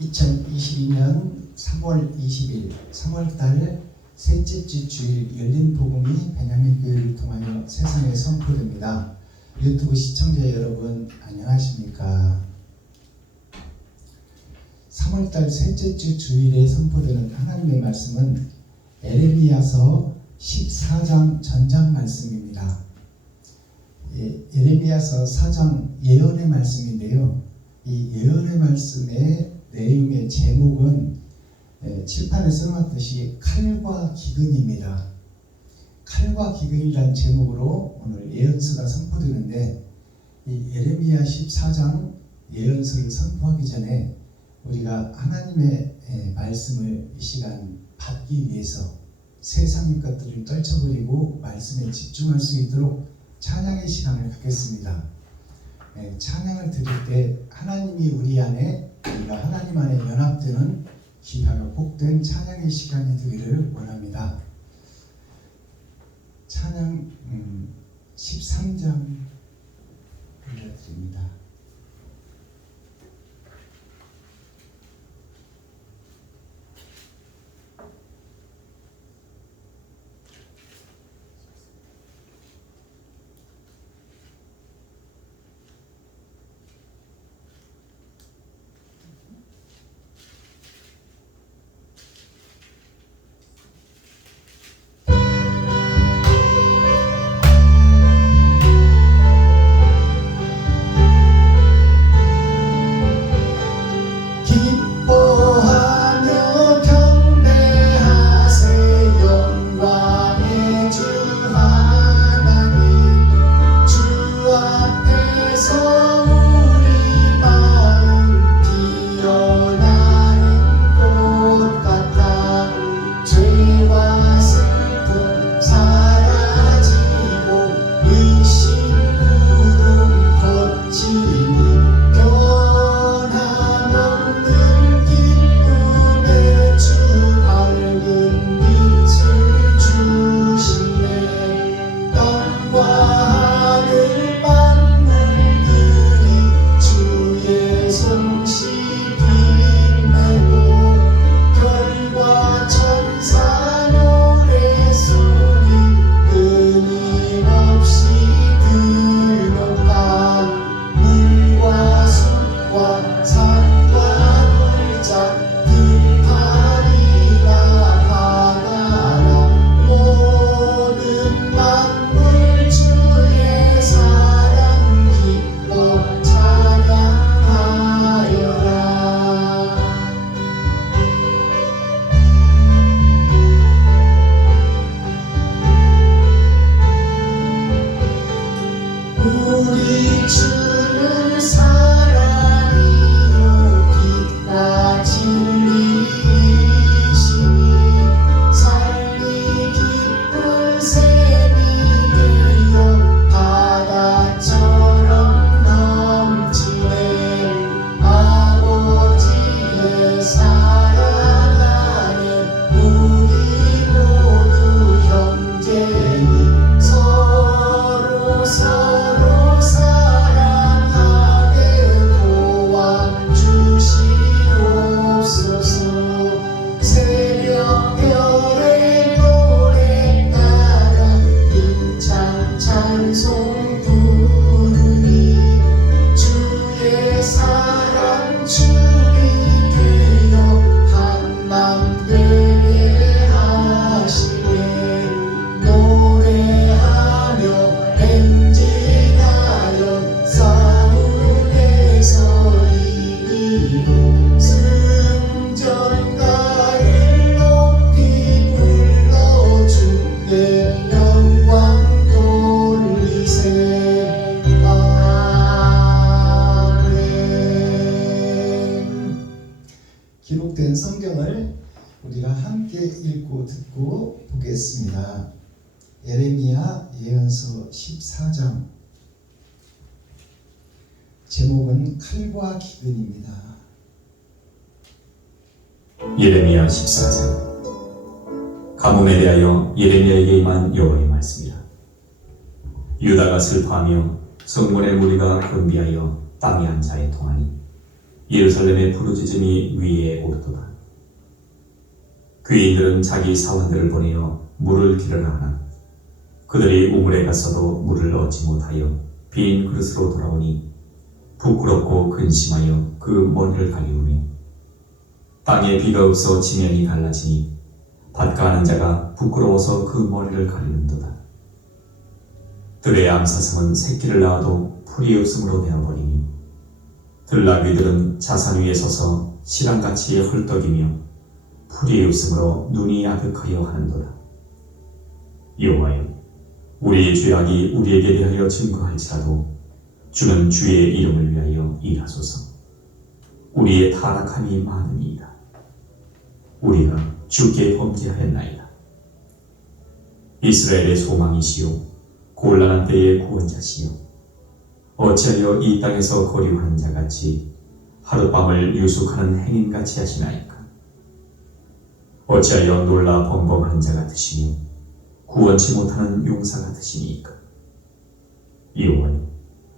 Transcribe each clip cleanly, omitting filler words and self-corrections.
2022년 3월 20일 3월달 셋째 주 주일 열린 복음이 베냐민 교회를 통하여 세상에 선포됩니다. 유튜브 시청자 여러분 안녕하십니까? 3월달 셋째 주 주일에 선포되는 하나님의 말씀은 에레미야서 14장 전장 말씀입니다. 에레미야서 4장 예언의 말씀인데요. 이 예언의 말씀의 내용의 제목은 칠판에 써놨듯이 칼과 기근입니다. 칼과 기근이란 제목으로 오늘 예언서가 선포되는데, 이 에레미야 14장 예언서를 선포하기 전에 우리가 하나님의 말씀을 이 시간 받기 위해서 세상의 것들을 떨쳐버리고 말씀에 집중할 수 있도록 찬양의 시간을 갖겠습니다. 찬양을 드릴 때 하나님이 우리 안에, 우리가 하나님 안에 연합되는 귀하고 복된 찬양의 시간이 되기를 원합니다. 찬양 13장 올려드립니다. 우리 주를 사랑이요 빛과 진리시니 살리 기쁜 샘이 되어 바다처럼 넘치네. 아버지의 사랑 안에 우리 모두 형제니 서로 사랑하게 도와주시옵소서. 새벽별의 노래 따라 힘찬 찬송 부르니 주의 사랑 줄이 되어 한맘 되게 하시네. 노래하며 행진하여 싸움에서 이기고 승전가를 높이 불러 주께 영광 돌리세. 아멘. 기록된 성경을 우리가 함께 읽고 듣고 보겠습니다. 에레미야 예언서 14장, 제목은 칼과 기근입니다. 예레미야 14장. 가뭄에 대하여 예레미야에게 임한 여호와의 말씀이라. 유다가 슬퍼하며 성문의 무리가 건비하여 땅에 앉아 애통하니 예루살렘의 부르짖음이 위에 오르도다. 귀인들은 자기 사원들을 보내어 물을 기르라 하나 그들이 우물에 갔어도 물을 얻지 못하여 빈 그릇으로 돌아오니 부끄럽고 근심하여 그 머리를 가리우며 땅에 비가 없어 지면이 갈라지니 밭가하는 자가 부끄러워서 그 머리를 가리는도다. 들의 암사슴은 새끼를 낳아도 풀이 없음으로 되어버리니 들나귀들은 자산 위에 서서 시랑같이 헐떡이며 풀이 없음으로 눈이 아득하여 하는도다. 여호와여, 우리의 죄악이 우리에게 대하여 증거할지라도 주는 주의 이름을 위하여 일하소서. 우리의 타락함이 많으니이다. 우리가 주께 범죄하였나이다. 이스라엘의 소망이시요 곤란한 때의 구원자시요 어찌하여 이 땅에서 거류하는 자같이 하룻밤을 유숙하는 행인같이 하시나이까. 어찌하여 놀라 범범하는 자 같으시며 구원치 못하는 용사 같으시니까. 여호와여,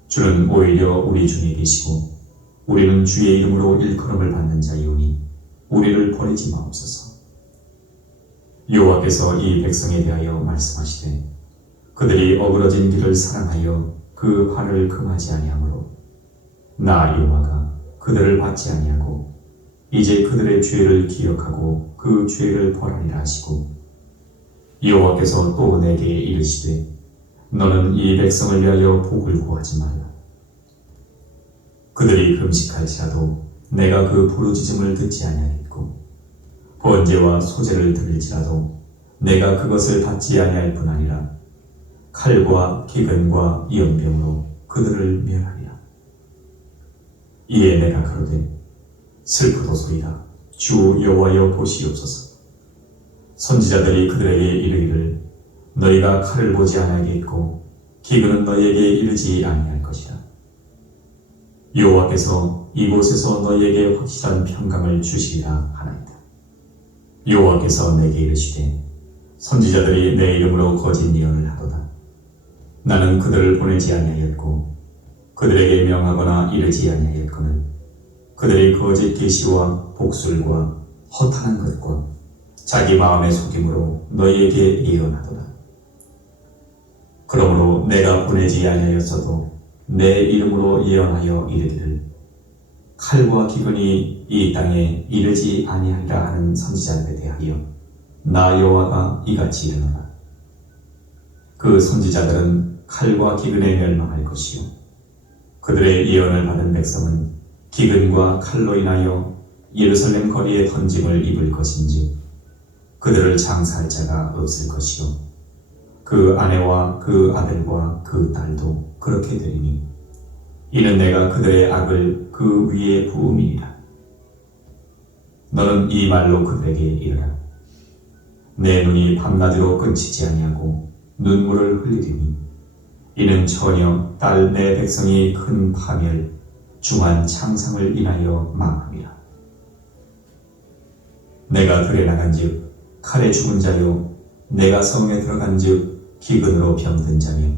주는 오히려 우리 중에 계시고 우리는 주의 이름으로 일컬음을 받는 자이오니 우리를 버리지 마옵소서. 여호와께서 이 백성에 대하여 말씀하시되 그들이 어그러진 길을 사랑하여 그 발을 금하지 아니하므로 나 여호와가 그들을 받지 아니하고 이제 그들의 죄를 기억하고 그 죄를 벌하리라 하시고 여호와께서 또 내게 이르시되 너는 이 백성을 위하여 복을 구하지 말라. 그들이 금식할지라도 내가 그 부르짖음을 듣지 아니하겠고 번제와 소제를 드릴지라도 내가 그것을 받지 아니할 뿐 아니라 칼과 기근과 연병으로 그들을 멸하리라. 이에 내가 가로되 슬프도소이다. 주 여호와여 보시옵소서. 선지자들이 그들에게 이르기를 너희가 칼을 보지 아니하겠고 기근은 너희에게 이르지 아니할 것이라. 여호와께서 이곳에서 너희에게 확실한 평강을 주시리라 하나이다. 여호와께서 내게 이르시되 선지자들이 내 이름으로 거짓 예언을 하도다. 나는 그들을 보내지 아니하였고 그들에게 명하거나 이르지 아니하였거늘 그들이 거짓 계시와 복술과 허탄한 것과 자기 마음의 속임으로 너희에게 예언하도다. 그러므로 내가 보내지 아니하였어도 내 이름으로 예언하여 이르기를 칼과 기근이 이 땅에 이르지 아니하리라 하는 선지자들에 대하여 나 여호와가 이같이 이르노라. 그 선지자들은 칼과 기근에 멸망할 것이요 그들의 예언을 받은 백성은 기근과 칼로 인하여 예루살렘 거리에 던짐을 입을 것인즉 그들을 장사할 자가 없을 것이요 그 아내와 그 아들과 그 딸도 그렇게 되리니 이는 내가 그들의 악을 그 위에 부음이니라. 너는 이 말로 그들에게 이르라. 내 눈이 밤낮으로 끊치지 아니하고 눈물을 흘리리니 이는 전혀 딸 내 백성이 큰 파멸 중한 창상을 인하여 망함이라. 내가 들에 나간즉 칼에 죽은 자요 내가 성에 들어간즉 기근으로 병든 자며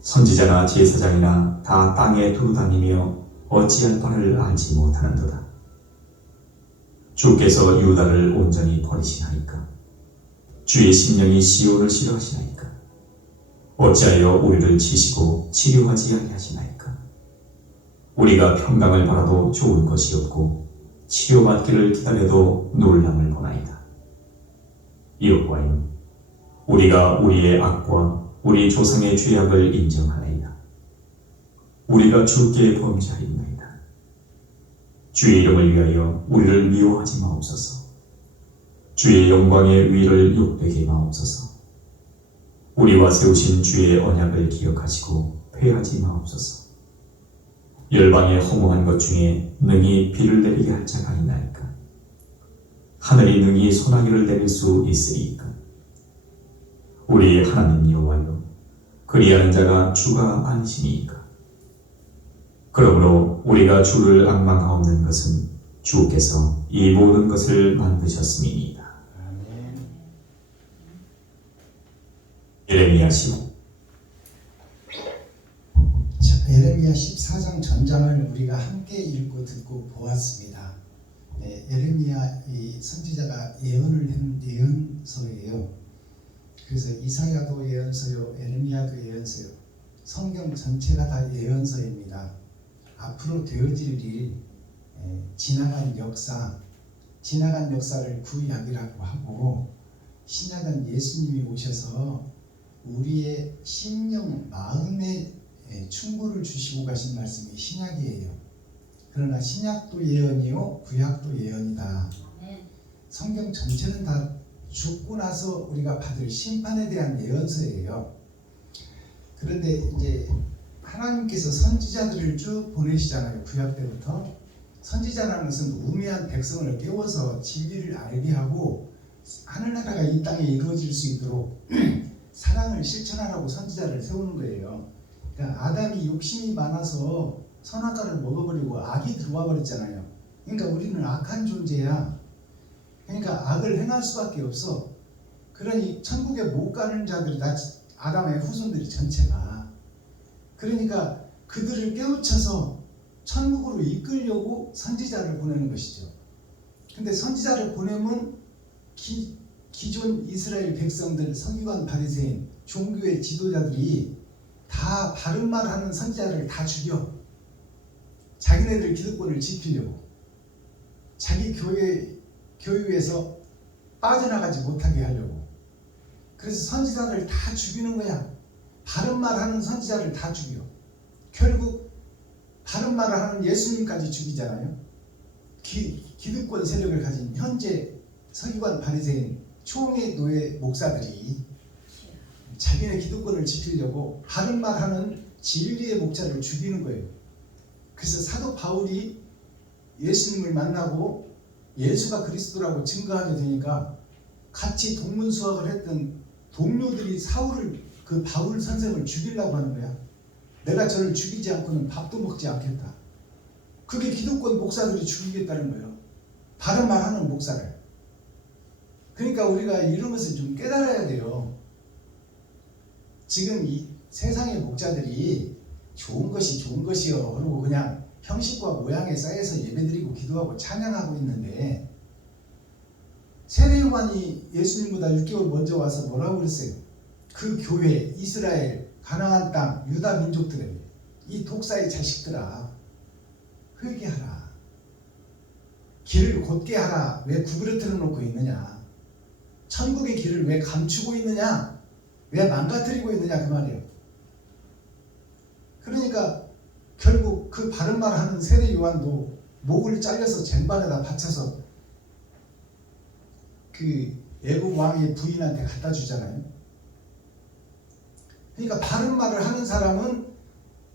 선지자나 제사장이나 다 땅에 두루다니며 어찌할 바를 알지 못하는도다. 주께서 유다를 온전히 버리시나이까. 주의 심령이 시온을 싫어하시나이까. 어찌하여 우리를 치시고 치료하지 아니하시나이까. 우리가 평강을 바라도 좋은 것이 없고 치료받기를 기다려도 놀람을 보나이다. 여호와여, 우리가 우리의 악과 우리 조상의 죄악을 인정하나이다. 우리가 주께 범죄하였나이다. 주의 이름을 위하여 우리를 미워하지 마옵소서. 주의 영광의 위를 욕되게 마옵소서. 우리와 세우신 주의 언약을 기억하시고 패하지 마옵소서. 열방의 허무한 것 중에 능히 비를 내리게 할 자가 있나이까. 하늘이 능히 소나기를 내릴 수 있으리이까. 우리 하나님 여호와여, 그리하는 자가 주가 아니시니이까. 그러므로 우리가 주를 앙망하옵는 것은 주께서 이 모든 것을 만드셨음이니이다. 예레미야 15. 자, 예레미야 14장 전장을 우리가 함께 읽고 듣고 보았습니다. 예레미야 이 선지자가 예언을 한 예언서예요. 그래서 이사야도 예언서요, 예레미야도 예언서요. 성경 전체가 다 예언서입니다. 앞으로 되어질 일, 지나간 역사를 구약이라고 하고, 신약은 예수님이 오셔서 우리의 심령, 마음에 충고를 주시고 가신 말씀이 신약이에요. 그러나 신약도 예언이요, 구약도 예언이다. 성경 전체는 다 죽고 나서 우리가 받을 심판에 대한 예언서예요. 그런데 이제 하나님께서 선지자들을 쭉 보내시잖아요. 구약 때부터. 선지자라는 것은 우매한 백성을 깨워서 진리를 알게 하고 하늘나라가 이 땅에 이루어질 수 있도록 사랑을 실천하라고 선지자를 세우는 거예요. 그러니까 아담이 욕심이 많아서 선악과를 먹어버리고 악이 들어와 버렸잖아요. 그러니까 우리는 악한 존재야. 그러니까 악을 행할 수밖에 없어. 그러니 천국에 못 가는 자들이 다 아담의 후손들이 전체가. 그러니까 그들을 깨우쳐서 천국으로 이끌려고 선지자를 보내는 것이죠. 근데 선지자를 보내면 기존 이스라엘 백성들, 서기관, 바리새인, 종교의 지도자들이 다 바른 말 하는 선지자를 다 죽여. 자기네들 기득권을 지키려고. 자기 교회에서 빠져나가지 못하게 하려고. 그래서 선지자를 다 죽이는 거야. 바른 말 하는 선지자를 다 죽여. 결국 바른 말을 하는 예수님까지 죽이잖아요. 기득권 세력을 가진 현재 서기관, 바리새인, 총회 노예 목사들이 자기네 기득권을 지키려고 바른 말하는 진리의 목자를 죽이는 거예요. 그래서 사도 바울이 예수님을 만나고 예수가 그리스도라고 증거하게 되니까 같이 동문수학을 했던 동료들이 그 바울 선생을 죽이려고 하는 거야. 내가 저를 죽이지 않고는 밥도 먹지 않겠다. 그게 기득권 목사들이 죽이겠다는 거예요. 바른 말하는 목사를. 그러니까 우리가 이런 것을 좀 깨달아야 돼요. 지금 이 세상의 목자들이 좋은 것이 좋은 것이요. 그리고 그냥 형식과 모양에 쌓여서 예배드리고 기도하고 찬양하고 있는데, 세례요한이 예수님보다 6개월 먼저 와서 뭐라고 그랬어요? 그 교회, 이스라엘, 가나안 땅, 유다 민족들에게 이 독사의 자식들아, 회개하라. 길을 곧게 하라. 왜 구부러뜨려 놓고 있느냐? 천국의 길을 왜 감추고 있느냐? 왜 망가뜨리고 있느냐? 그 말이에요. 그러니까 결국 그 바른 말 하는 세례 요한도 목을 잘려서 쟁반에다 받쳐서 그 애국 왕의 부인한테 갖다 주잖아요. 그러니까 바른 말을 하는 사람은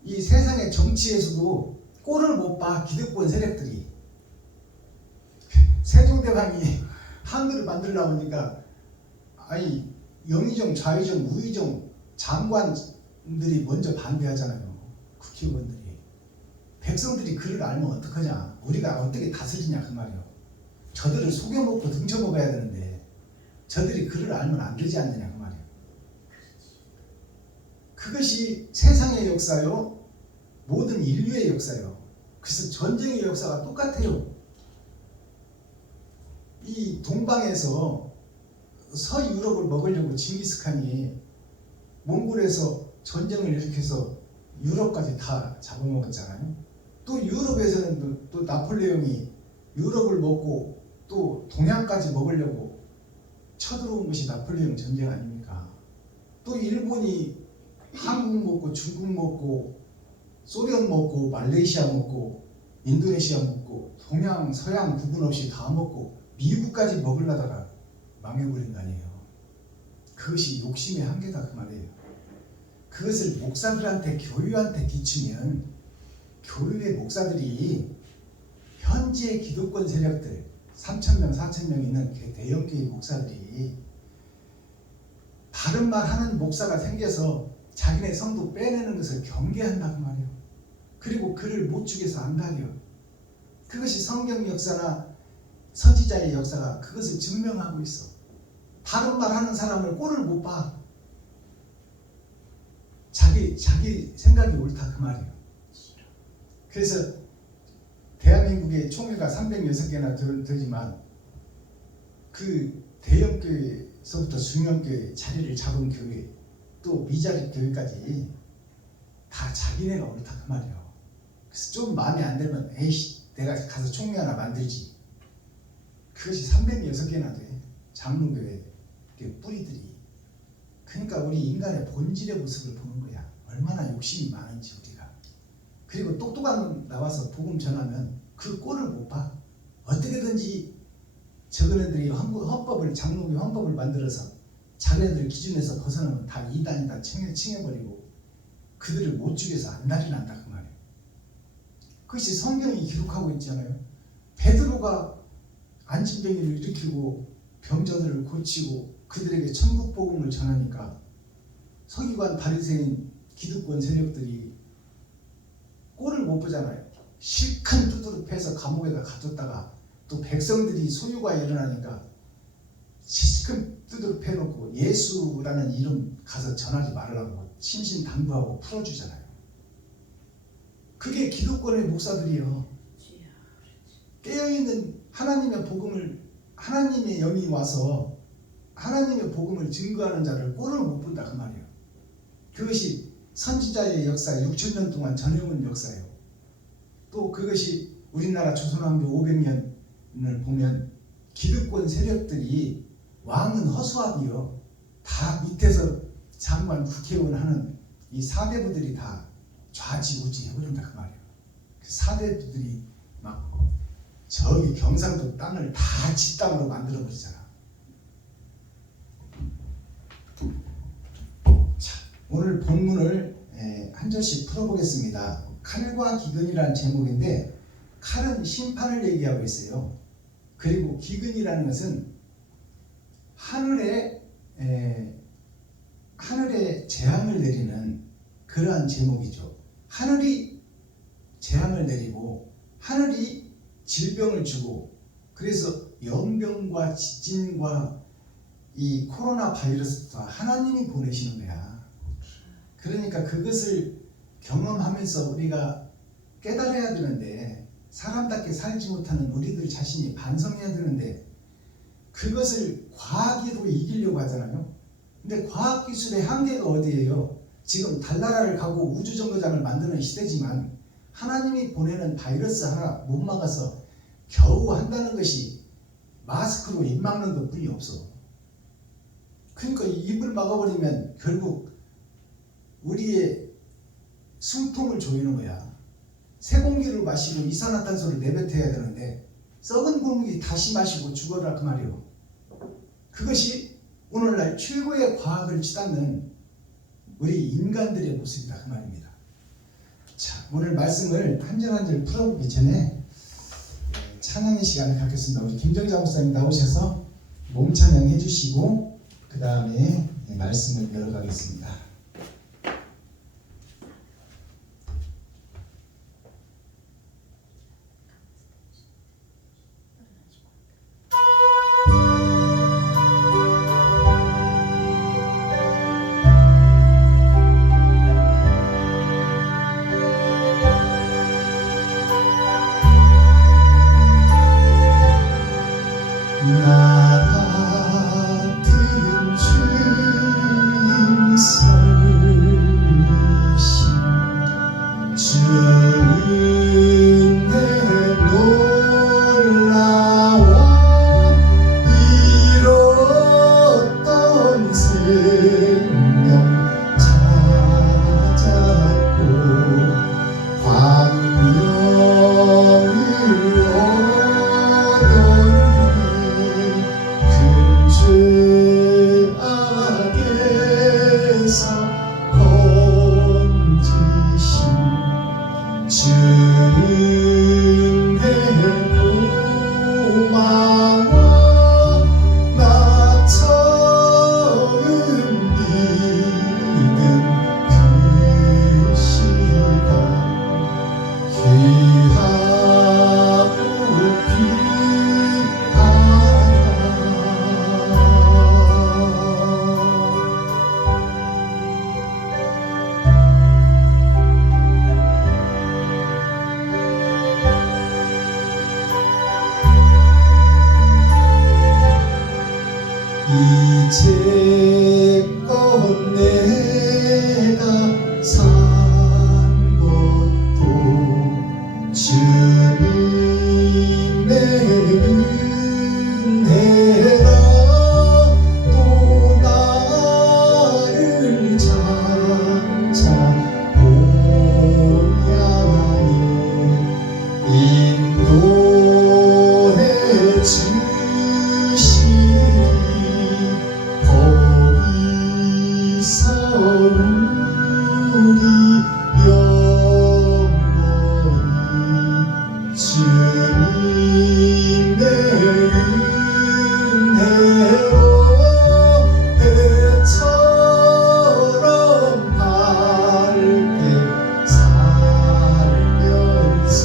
이 세상의 정치에서도 꼴을 못 봐. 기득권 세력들이. 세종대왕이 한글을 만들려고 하니까 아니 영의정, 좌의정, 우의정 장관들이 먼저 반대하잖아요. 국회의원들이. 백성들이 글을 알면 어떡하냐. 우리가 어떻게 다스리냐 그 말이에요. 저들을 속여먹고 등쳐먹어야 되는데 저들이 글을 알면 안 되지 않느냐 그 말이에요. 그것이 세상의 역사요. 모든 인류의 역사요. 그래서 전쟁의 역사가 똑같아요. 이 동방에서 서유럽을 먹으려고 징기스칸이 몽골에서 전쟁을 일으켜서 유럽까지 다 잡아먹었잖아요. 또 유럽에서는 또 나폴레옹이 유럽을 먹고 또 동양까지 먹으려고 쳐들어온 것이 나폴레옹 전쟁 아닙니까? 또 일본이 한국 먹고 중국 먹고 소련 먹고 말레이시아 먹고 인도네시아 먹고 동양 서양 구분 없이 다 먹고 미국까지 먹으려다가 망해버린 거 아니에요. 그것이 욕심의 한계다 그 말이에요. 그것을 목사들한테 교회한테 비추면 교회의 목사들이 현재 기득권 세력들 3,000명 4,000명 있는 대형교회 목사들이 바른 말 하는 목사가 생겨서 자기네 성도 빼내는 것을 경계한다 그 말이에요. 그리고 그를 못 죽여서 안 가려. 그것이 성경 역사나 선지자의 역사가 그것을 증명하고 있어. 바른 말 하는 사람을 꼴을 못 봐. 자기 생각이 옳다 그 말이에요. 그래서 대한민국의 총회가 306개나 되지만 그 대형교회서부터 중형교회 자리를 잡은 교회 또 미자립 교회까지 다 자기네가 옳다 그 말이에요. 그래서 좀 마음에 안 들면 에이씨 내가 가서 총회 하나 만들지. 그것이 306개나 돼. 장로교회 뿌리들이. 그러니까 우리 인간의 본질의 모습을 보는 거야. 얼마나 욕심이 많은지 우리가. 그리고 똑똑한 놈 나와서 복음 전하면 그 꼴을 못 봐. 어떻게든지 저거네들이 헌법을 장로교 헌법을 만들어서 자기네들 기준에서 벗어나면 다 이단이다 칭해버리고 그들을 못 죽여서 안달이 난다 그 말이에요. 그것이 성경이 기록하고 있잖아요. 베드로가 안진병이를 일으키고 병자들을 고치고 그들에게 천국 복음을 전하니까 서기관 바리새인 기득권 세력들이 꼴을 못 보잖아요. 실컷 두드러 패서 감옥에다 가뒀다가 또 백성들이 소유가 일어나니까 실컷 두드러 패놓고 예수라는 이름 가서 전하지 말라고 신신당부하고 풀어주잖아요. 그게 기득권의 목사들이요. 깨어있는 하나님의 복음을 하나님의 영이 와서 하나님의 복음을 증거하는 자를 꼴을 못 본다 그 말이에요. 그것이 선지자의 역사 6,000년 동안 전해온 역사예요. 또 그것이 우리나라 조선왕조 500년을 보면 기득권 세력들이 왕은 허수아비요. 다 밑에서 장관 국회의원 하는 이 사대부들이 다 좌지우지 해버린다 그 말이에요. 그 사대부들이 막 저기 경상도 땅을 다 지 땅으로 만들어버리잖아. 자, 오늘 본문을 한 절씩 풀어보겠습니다. 칼과 기근이라는 제목인데 칼은 심판을 얘기하고 있어요. 그리고 기근이라는 것은 하늘에 재앙을 내리는 그러한 제목이죠. 하늘이 재앙을 내리고 하늘이 질병을 주고 그래서 연병과 지진과 이 코로나 바이러스도 하나님이 보내시는 거야. 그러니까 그것을 경험하면서 우리가 깨달아야 되는데 사람답게 살지 못하는 우리들 자신이 반성해야 되는데 그것을 과학으로 이기려고 하잖아요. 근데 과학기술의 한계가 어디예요? 지금 달나라를 가고 우주정거장을 만드는 시대지만 하나님이 보내는 바이러스 하나 못 막아서 겨우 한다는 것이 마스크로 입 막는 것 뿐이 없어. 그러니까 입을 막아버리면 결국 우리의 숨통을 조이는 거야. 새 공기를 마시고 이산화탄소를 내뱉어야 되는데 썩은 공기 다시 마시고 죽어라 그 말이에요. 그것이 오늘날 최고의 과학을 치닫는 우리 인간들의 모습이다 그 말입니다. 자, 오늘 말씀을 한 절 한 절 풀어보기 전에 찬양의 시간을 갖겠습니다. 우리 김정자 목사님 나오셔서 몸 찬양 해주시고 그 다음에 말씀을 열어가겠습니다. 나 같은 주님 설 여태껏 내가 산 것도 주님의 은혜라. 또 나를 장차 본향에 인도해 주시리. 거기서 우리 영원히 주님의 은혜로 해처럼 밝게 살면서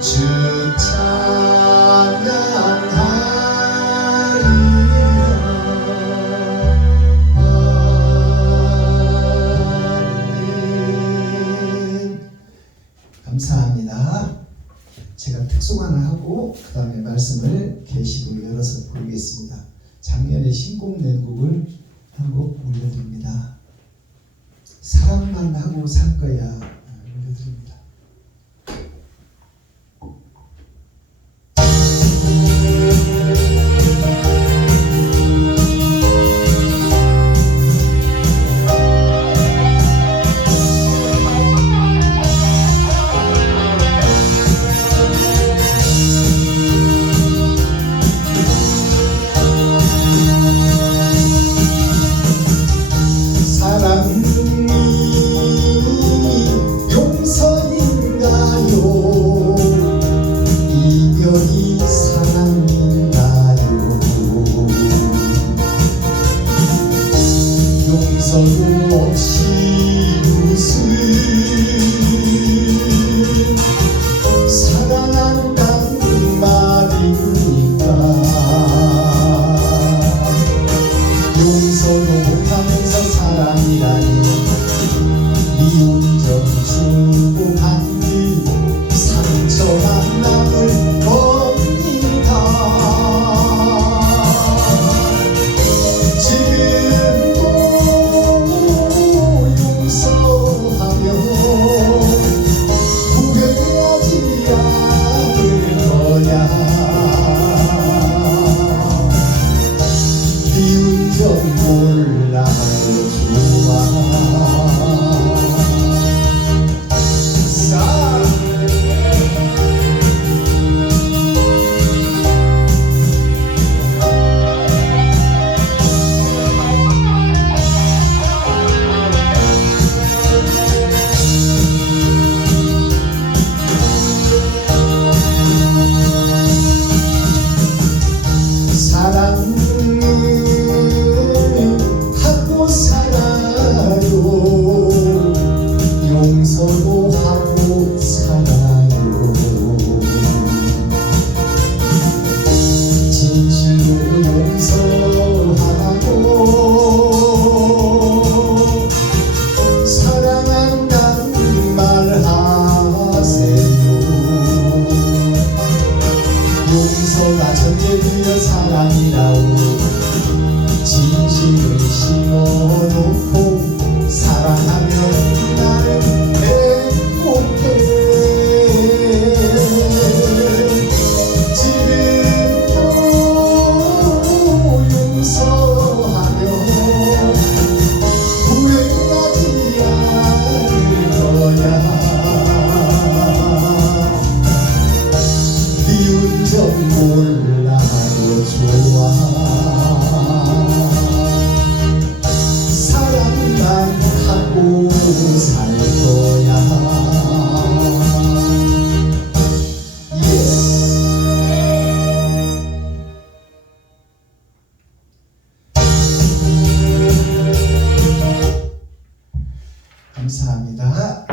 주 찬양하리라. 감사합니다. 제가 특송하나 하고 그 다음에 말씀을 계시로 열어서 부르겠습니다. 작년에 신곡 낸 곡을 한 곡 올려드립니다. 사랑만 하고 살 거야 올려드립니다. 사랑이 용서인가요? 이별이 사랑인가요? 용서도 없이 웃음 사랑한다는 말입니까? 용서도 못하면서 사랑이라니 미운 점 주고 받는 상처만 남을 겁니다. 지금도 용서하며 후회하지 않을 거야. 미운 점 몰라도 좋아. 사랑을 하고 살아요. 용서도 하고 살아요. 진실로 용서하고 사랑한다는 말하세요. 용서가 전제되어 사랑이라고 진실을 심어놓고 사랑하면 나는 행복해. 지금도 용서하며 후회하지 않을 거야. 미운 점 몰라도 좋아. 사랑만 하고 살 거야. Yes. 감사합니다.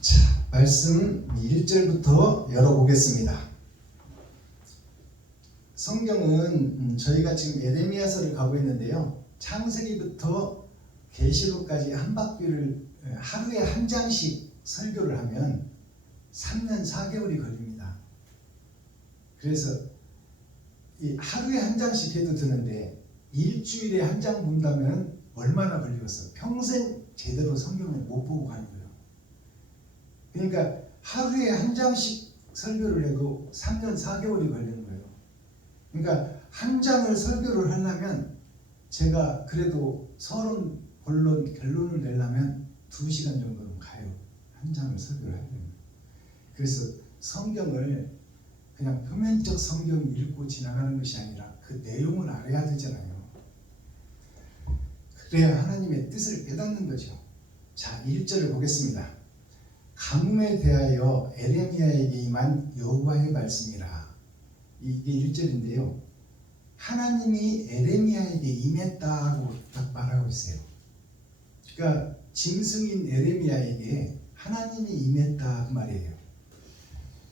자, 말씀 1절부터 열어보겠습니다. 성경은 저희가 지금 에레미야서를 가고 있는데요. 창세기부터 계시록까지 한 바퀴를 하루에 한 장씩 설교를 하면 3년 4개월이 걸립니다. 그래서 이 하루에 한 장씩 해도 되는데 일주일에 한 장 본다면 얼마나 걸리겠어? 평생 제대로 성경을 못 보고 가는 거예요. 그러니까 하루에 한 장씩 설교를 해도 3년 4개월이 걸리는 거예요. 그러니까 한 장을 설교를 하려면 제가 그래도 서론, 본론, 결론을 내려면 2시간 정도는 가요. 한 장을 설교를 하려면. 그래서 성경을 그냥 표면적 성경 읽고 지나가는 것이 아니라 그 내용을 알아야 되잖아요. 그래야 하나님의 뜻을 깨닫는 거죠. 자, 1절을 보겠습니다. 가뭄에 대하여 에레미야에게 임한 여호와의 말씀이라. 이게 1절인데요. 하나님이 에레미야에게 임했다고 딱 말하고 있어요. 그러니까 짐승인 에레미야에게 하나님이 임했다 그 말이에요.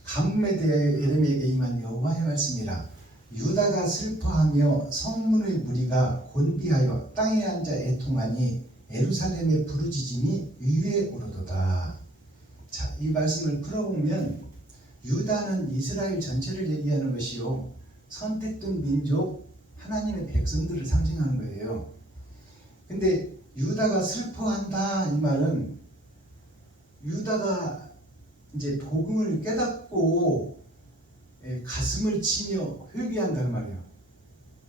가뭄에 대하여 에레미야에게 임한 여호와의 말씀이라. 유다가 슬퍼하며 성문의 무리가 곤비하여 땅에 앉아 애통하니 예루살렘의 부르짖음이 위에 오르도다. 자, 이 말씀을 풀어보면 유다는 이스라엘 전체를 얘기하는 것이요, 선택된 민족 하나님의 백성들을 상징하는 거예요. 근데 유다가 슬퍼한다 이 말은 유다가 이제 복음을 깨닫고 가슴을 치며 회개한다는 말이에요.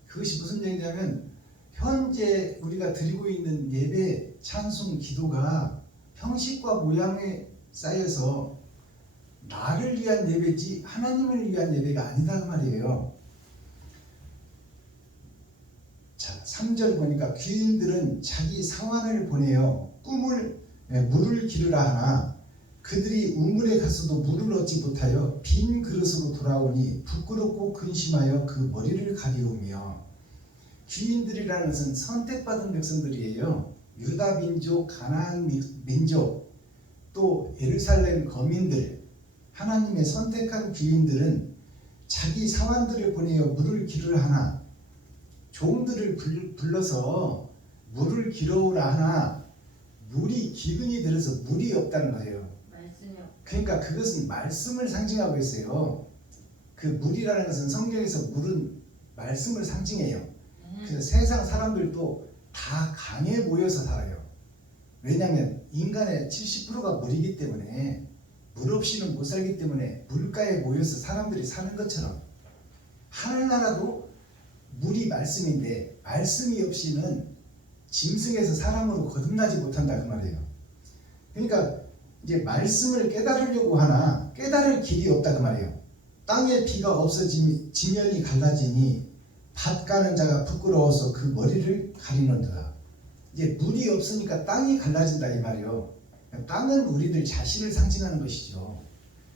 그것이 무슨 얘기냐면 현재 우리가 드리고 있는 예배, 찬송, 기도가 형식과 모양에 쌓여서 나를 위한 예배지 하나님을 위한 예배가 아니다 그 말이에요. 자, 3절 보니까 귀인들은 자기 상환을 보내어 물을 기르라 하나 그들이 우물에 가서도 물을 얻지 못하여 빈 그릇으로 돌아오니 부끄럽고 근심하여 그 머리를 가리우며. 귀인들이라는 것은 선택받은 백성들이에요. 유다 민족, 가나안 민족, 또 예루살렘 거민들, 하나님의 선택한 귀인들은 자기 사환들을 보내어 물을 기르라 하나, 종들을 불러서 물을 기르라 하나 물이 기근이 들어서 물이 없다는 거예요. 그러니까 그것은 말씀을 상징하고 있어요. 그 물이라는 것은 성경에서 물은 말씀을 상징해요. 그래서 세상 사람들도 다 강에 모여서 살아요. 왜냐하면 인간의 70%가 물이기 때문에, 물 없이는 못 살기 때문에 물가에 모여서 사람들이 사는 것처럼 하늘나라도 물이 말씀인데 말씀이 없이는 짐승에서 사람으로 거듭나지 못한다 그 말이에요. 그러니까 이제 말씀을 깨달으려고 하나 깨달을 길이 없다 그 말이에요. 땅에 비가 없어지니 지면이 갈라지니 밭 가는 자가 부끄러워서 그 머리를 가리는도다. 이제 물이 없으니까 땅이 갈라진다 이 말이에요. 땅은 우리들 자신을 상징하는 것이죠.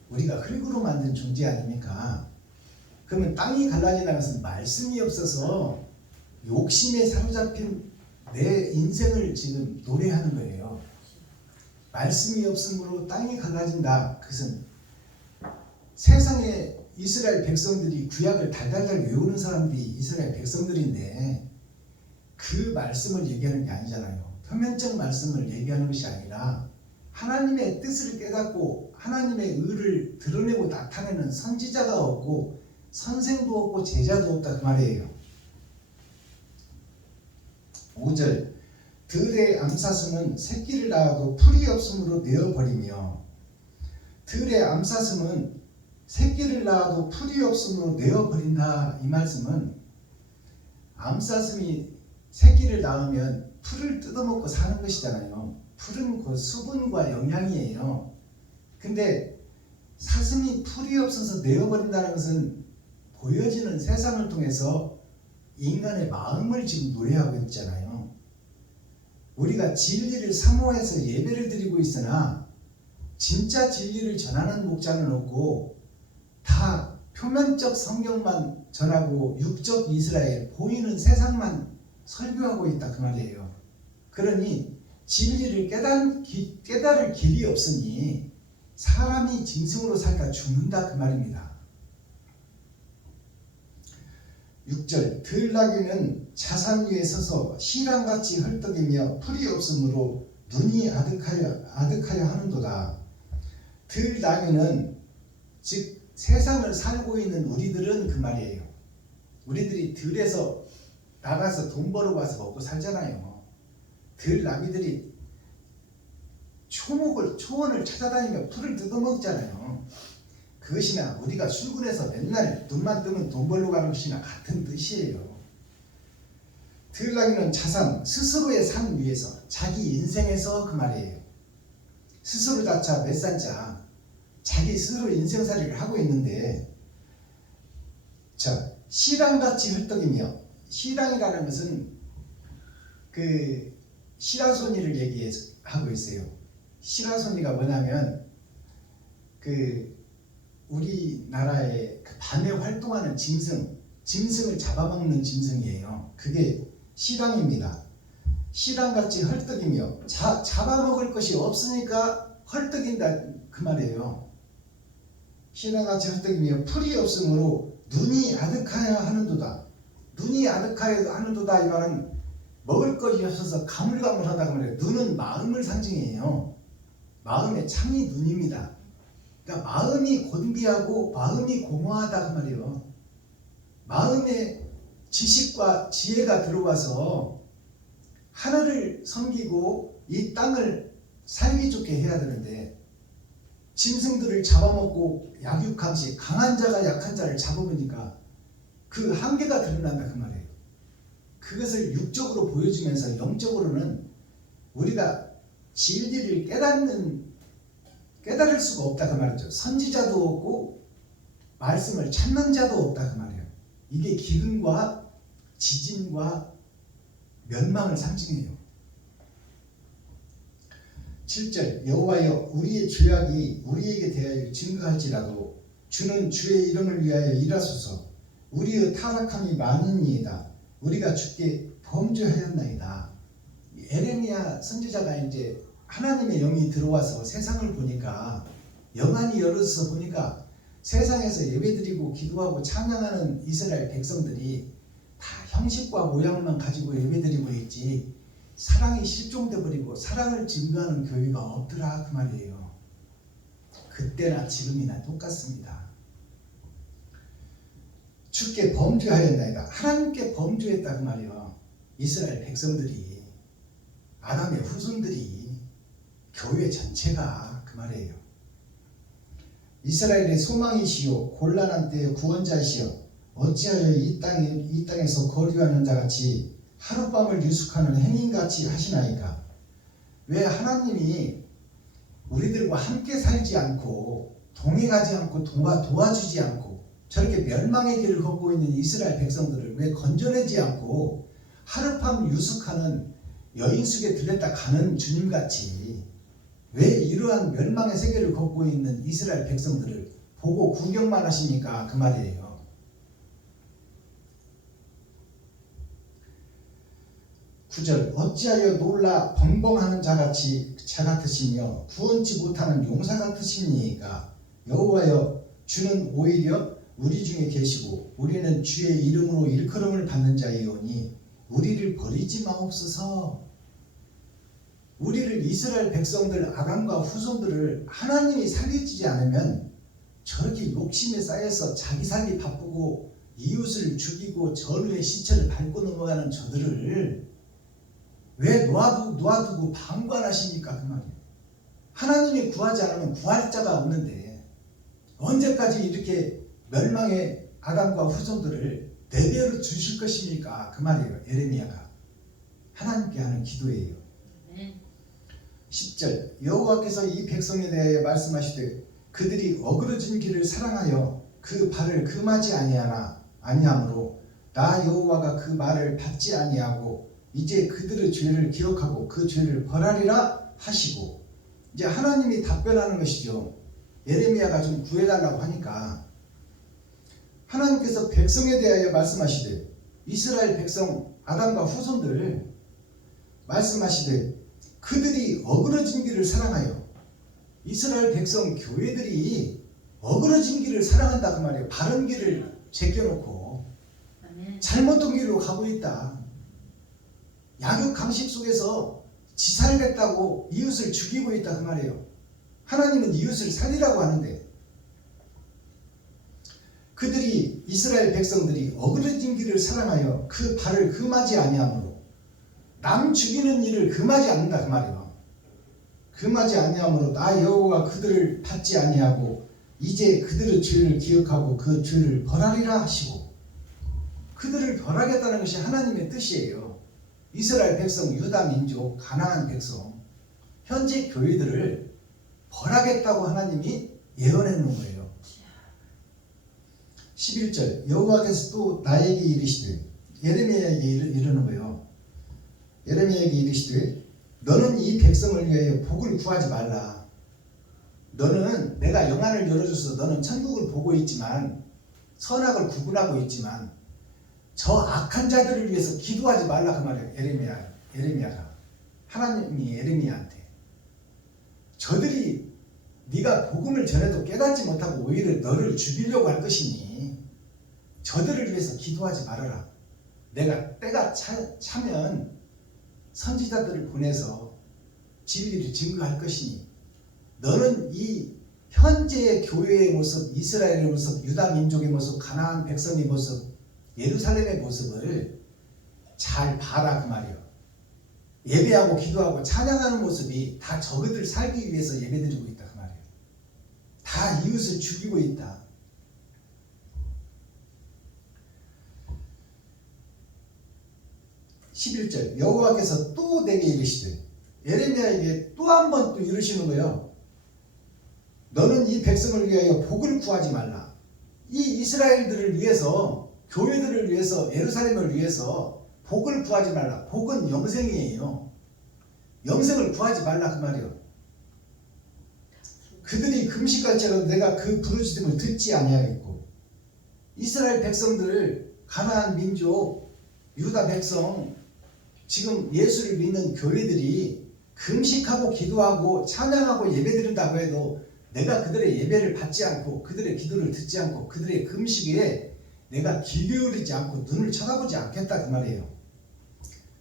우리가 흙으로 만든 존재 아닙니까? 그러면 땅이 갈라진다는 것은 말씀이 없어서 욕심에 사로잡힌 내 인생을 지금 노래하는 거예요. 말씀이 없으므로 땅이 갈라진다. 그것은 세상에 이스라엘 백성들이 구약을 달달달 외우는 사람들이 이스라엘 백성들인데 그 말씀을 얘기하는 게 아니잖아요. 표면적 말씀을 얘기하는 것이 아니라 하나님의 뜻을 깨닫고 하나님의 의를 드러내고 나타내는 선지자가 없고 선생도 없고 제자도 없다 그 말이에요. 5절 들의 암사슴은 새끼를 낳아도 풀이 없으므로 내어버리며. 들의 암사슴은 새끼를 낳아도 풀이 없으므로 내어버린다. 이 말씀은 암사슴이 새끼를 낳으면 풀을 뜯어먹고 사는 것이잖아요. 풀은 그 수분과 영양이에요. 근데 사슴이 풀이 없어서 내어버린다는 것은 보여지는 세상을 통해서 인간의 마음을 지금 노래하고 있잖아요. 우리가 진리를 사모해서 예배를 드리고 있으나 진짜 진리를 전하는 목자는 없고 다 표면적 성경만 전하고 육적 이스라엘 보이는 세상만 설교하고 있다 그 말이에요. 그러니 진리를 깨달을 길이 없으니 사람이 짐승으로 살다 죽는다 그 말입니다. 6절 들나귀는 자산 위에 서서 시랑같이 헐떡이며 풀이 없으므로 눈이 아득하여 하는도다. 들나귀는 즉 세상을 살고 있는 우리들은 그 말이에요. 우리들이 들에서 나가서 돈 벌어와서 먹고 살잖아요. 들나비들이 초원을 찾아다니며 풀을 뜯어먹잖아요. 그것이나 우리가 출근해서 맨날 눈만 뜨면 돈 벌러 가는 것이나 같은 뜻이에요. 들나비는 자산, 스스로의 삶 위해서 자기 인생에서 그 말이에요. 스스로 자차 몇 산자 자기 스스로 인생살이를 하고 있는데, 자, 시랑같이 헐떡이며, 시랑이라는 것은 그 시라소니를 얘기하고 있어요. 시라소니가 뭐냐면 그 우리나라의 그 밤에 활동하는 짐승을 잡아먹는 짐승이에요. 그게 시랑입니다. 시랑같이 헐떡이며, 잡아먹을 것이 없으니까 헐떡인다 그 말이에요. 시랑같이 헐떡이며 풀이 없으므로 눈이 아득하여 하는도다. 눈이 아득하여 하는도다 이 말은 먹을 것이 없어서 가물가물하다 그 말이에요. 눈은 마음을 상징해요. 마음의 창이 눈입니다. 그러니까 마음이 곤비하고 마음이 공허하다 그 말이에요. 마음에 지식과 지혜가 들어와서 하늘을 섬기고 이 땅을 살기 좋게 해야 되는데, 짐승들을 잡아먹고 약육강식, 강한 자가 약한 자를 잡아보니까 그 한계가 드러난다 그 말이에요. 그것을 육적으로 보여주면서 영적으로는 우리가 진리를 깨달을 수가 없다 그 말이죠. 선지자도 없고 말씀을 찾는 자도 없다 그 말이에요. 이게 기근과 지진과 멸망을 상징해요. 7절 여호와여 우리의 죄악이 우리에게 대하여 증거할지라도 주는 주의 이름을 위하여 일하소서. 우리의 타락함이 많으니이다. 우리가 주께 범죄하였나이다. 에레미야 선지자가 이제 하나님의 영이 들어와서 세상을 보니까, 영안이 열어서 보니까 세상에서 예배드리고 기도하고 찬양하는 이스라엘 백성들이 다 형식과 모양만 가지고 예배드리고 있지 사랑이 실종돼 버리고 사랑을 증거하는 교회가 없더라 그 말이에요. 그때나 지금이나 똑같습니다. 주께 범죄하였나이다. 하나님께 범죄했다 그 말이에요. 이스라엘 백성들이, 아담의 후손들이, 교회 전체가 그 말이에요. 이스라엘의 소망이시요 곤란한 때의 구원자시여 어찌하여 이 땅에서 거류하는 자같이 하룻밤을 유숙하는 행인같이 하시나이까. 왜 하나님이 우리들과 함께 살지 않고 동행하지 않고 도와주지 않고 저렇게 멸망의 길을 걷고 있는 이스라엘 백성들을 왜 건져내지 않고 하룻밤 유숙하는 여인숙에 들렸다 가는 주님같이 왜 이러한 멸망의 세계를 걷고 있는 이스라엘 백성들을 보고 구경만 하십니까 그 말이에요. 9절 어찌하여 놀라 벙벙하는 자 같으시며 구원치 못하는 용사 같으시니까. 여호와여 주는 오히려 우리 중에 계시고 우리는 주의 이름으로 일컬음을 받는 자이오니 우리를 버리지 마옵소서. 우리를 이스라엘 백성들 아담과 후손들을 하나님이 살리지 않으면 저렇게 욕심에 쌓여서 자기 살기 바쁘고 이웃을 죽이고 전우의 시체를 밟고 넘어가는 저들을 왜 놓아두고 방관하십니까 그 말이에요. 하나님이 구하지 않으면 구할 자가 없는데 언제까지 이렇게 멸망의 아담과 후손들을 내버려 주실 것입니까 그 말이에요. 에레미야가 하나님께 하는 기도예요. 10절 여호와께서 이 백성에 대하여 말씀하시되 그들이 어그러진 길을 사랑하여 그 발을 금하지 아니하므로 나 여호와가 그 말을 받지 아니하고 이제 그들의 죄를 기억하고 그 죄를 벌하리라 하시고. 이제 하나님이 답변하는 것이죠. 예레미야가 좀 구해달라고 하니까 하나님께서 백성에 대하여 말씀하시되 이스라엘 백성 아담과 후손들 말씀하시되 그들이 어그러진 길을 사랑하여. 이스라엘 백성 교회들이 어그러진 길을 사랑한다 그 말이에요. 바른 길을 제껴놓고 잘못된 길로 가고 있다. 약육강식 속에서 지살겠다고 이웃을 죽이고 있다 그 말이에요. 하나님은 이웃을 살리라고 하는데 그들이 이스라엘 백성들이 어그러진 길을 사랑하여 그 발을 금하지 아니하므로 남 죽이는 일을 금하지 않는다 그 말이에요. 금하지 아니하므로 나 여호와가 그들을 받지 아니하고 이제 그들의 죄를 기억하고 그 죄를 벌하리라 하시고, 그들을 벌하겠다는 것이 하나님의 뜻이에요. 이스라엘 백성, 유다 민족, 가나안 백성, 현재 교회들을 벌하겠다고 하나님이 예언해 놓은 거예요. 11절 여호와께서 또 나에게 이르시되, 예레미야에게 이르는 거예요. 예레미야에게 이르시되 너는 이 백성을 위하여 복을 구하지 말라. 너는 내가 영안을 열어줘서 너는 천국을 보고 있지만, 선악을 구분하고 있지만 저 악한 자들을 위해서 기도하지 말라 그 말이에요. 예레미야가 하나님이 예레미야한테, 저들이 네가 복음을 전해도 깨닫지 못하고 오히려 너를 죽이려고 할 것이니 저들을 위해서 기도하지 말아라. 내가 때가 차면 선지자들을 보내서 진리를 증거할 것이니 너는 이 현재의 교회의 모습, 이스라엘의 모습, 유다 민족의 모습, 가나안 백성의 모습, 예루살렘의 모습을 잘 봐라 그 말이에요. 예배하고 기도하고 찬양하는 모습이 다 저그들 살기 위해서 예배드리고 있다 그 말이에요. 다 이웃을 죽이고 있다. 11절 여호와께서 또 내게 이르시되, 예레미야에게 또 한 번 또 이르시는 거예요. 너는 이 백성을 위하여 복을 구하지 말라. 이 이스라엘들을 위해서, 교회들을 위해서, 예루살렘을 위해서 복을 구하지 말라. 복은 영생이에요. 영생을 구하지 말라 그 말이에요. 그들이 금식할지라도 내가 그 부르짖음을 듣지 아니하겠고, 이스라엘 백성들, 가나안 민족, 유다 백성, 지금 예수를 믿는 교회들이 금식하고 기도하고 찬양하고 예배드린다고 해도 내가 그들의 예배를 받지 않고 그들의 기도를 듣지 않고 그들의 금식에 내가 귀 기울이지 않고 눈을 쳐다보지 않겠다 그 말이에요.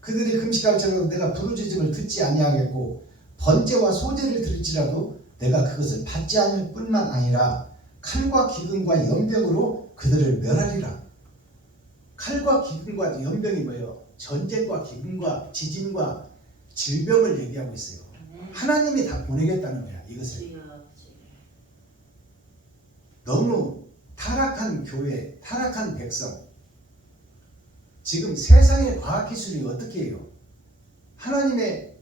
그들이 금식할지라도 내가 부르짖음을 듣지 아니하겠고 번제와 소제를 드릴지라도 내가 그것을 받지 않을 뿐만 아니라 칼과 기근과 연병으로 그들을 멸하리라. 칼과 기근과 연병이 뭐예요? 전쟁과 기근과 지진과 질병을 얘기하고 있어요. 하나님이 다 보내겠다는 거야 이것을. 너무 타락한 교회, 타락한 백성, 지금 세상의 과학기술이 어떻게 해요? 하나님의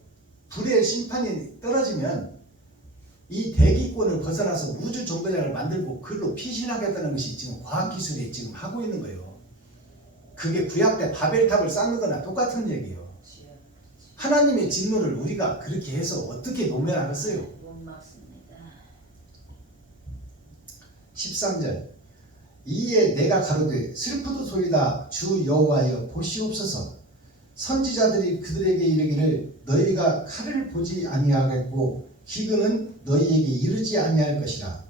불의 심판이 떨어지면 이 대기권을 벗어나서 우주 정거장을 만들고 그걸로 피신하겠다는 것이 지금 과학기술이 지금 하고 있는 거예요. 그게 구약 때 바벨탑을 쌓는 거나 똑같은 얘기예요. 하나님의 진노를 우리가 그렇게 해서 어떻게 모면하겠어요? 13절 이에 내가 가로되 슬프도소이다 주 여호와여 보시옵소서. 선지자들이 그들에게 이르기를 너희가 칼을 보지 아니하겠고 기근은 너희에게 이르지 아니할 것이라.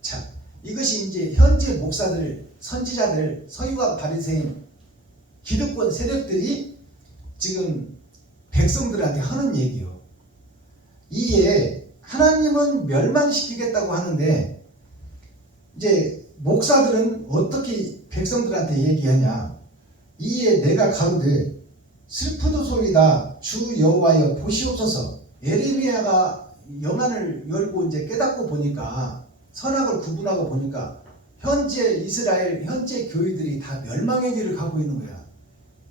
자, 이것이 이제 현재 목사들, 선지자들, 서기관 바리새인 기득권 세력들이 지금 백성들한테 하는 얘기요. 이에 하나님은 멸망시키겠다고 하는데 이제 목사들은 어떻게 백성들한테 얘기하냐. 이에 내가 가로되 슬프도소이다 주 여호와여 보시옵소서. 예레미야가 영안을 열고 이제 깨닫고 보니까, 선악을 구분하고 보니까 현재 이스라엘, 현재 교회들이 다 멸망의 길을 가고 있는 거야.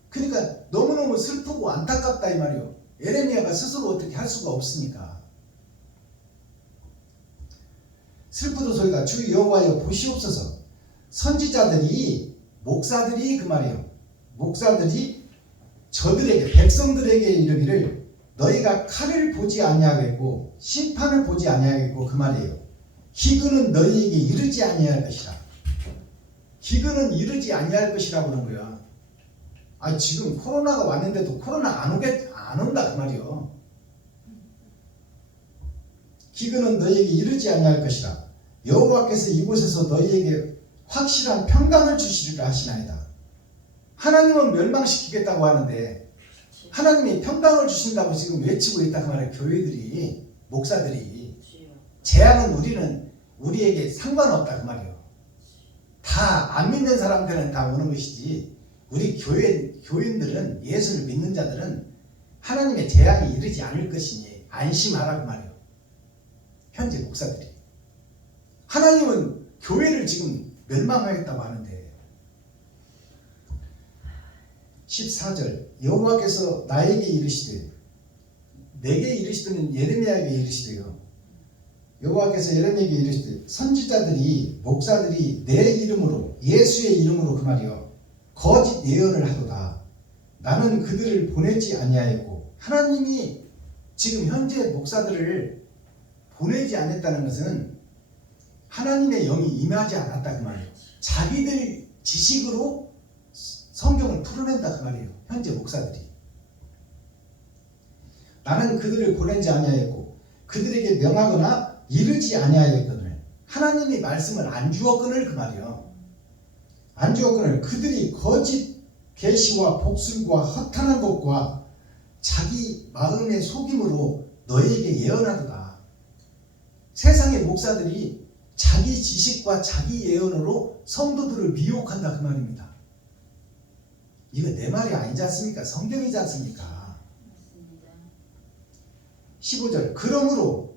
그러니까 너무너무 슬프고 안타깝다 이 말이요. 예레미야가 스스로 어떻게 할 수가 없으니까. 슬프도소이다 주 여호와여 보시옵소서. 선지자들이, 목사들이 그 말이에요. 목사들이 저들에게, 백성들에게 이르기를 너희가 칼을 보지 아니하겠고 심판을 보지 아니하겠고 그 말이에요. 기근은 너희에게 이르지 아니할 것이라. 기근은 이르지 아니할 것이라고 하는 거야. 아, 지금 코로나가 왔는데도 코로나 안 온다 그 말이요. 기근은 너희에게 이르지 아니할 것이라. 여호와께서 이곳에서 너희에게 확실한 평강을 주시리라 하시나이다. 하나님은 멸망시키겠다고 하는데 하나님이 평강을 주신다고 지금 외치고 있다 그 말이에요. 교회들이, 목사들이. 재앙은 우리에게 상관없다 그 말이에요. 다 안 믿는 사람들은 다 오는 것이지, 우리 교인들은, 예수를 믿는 자들은 하나님의 재앙이 이르지 않을 것이니 안심하라고 말이에요. 현재 목사들이. 하나님은 교회를 지금 멸망하겠다고 하는데, 14절 여호와께서 나에게 이르시되, 내게 이르시더는 예레미야에게 이르시되요. 여호와께서 예레미야에게 이르시되, 선지자들이, 목사들이 내 이름으로, 예수의 이름으로 그 말이요, 거짓 예언을 하도다. 나는 그들을 보내지 아니하였고, 하나님이 지금 현재 목사들을 보내지 않았다는 것은 하나님의 영이 임하지 않았다 그 말이에요. 자기들 지식으로 성경을 풀어낸다 그 말이에요. 현재 목사들이. 나는 그들을 보내지 아니하였고 그들에게 명하거나 이르지 아니하였거늘, 하나님이 말씀을 안 주었거늘 그 말이에요. 안 주었거늘 그들이 거짓 계시와 복술과 허탄한 것과 자기 마음의 속임으로 너에게 예언하도다. 세상의 목사들이 자기 지식과 자기 예언으로 성도들을 미혹한다 그 말입니다. 이거 내 말이 아니지 않습니까? 성경이지 않습니까? 15절 그러므로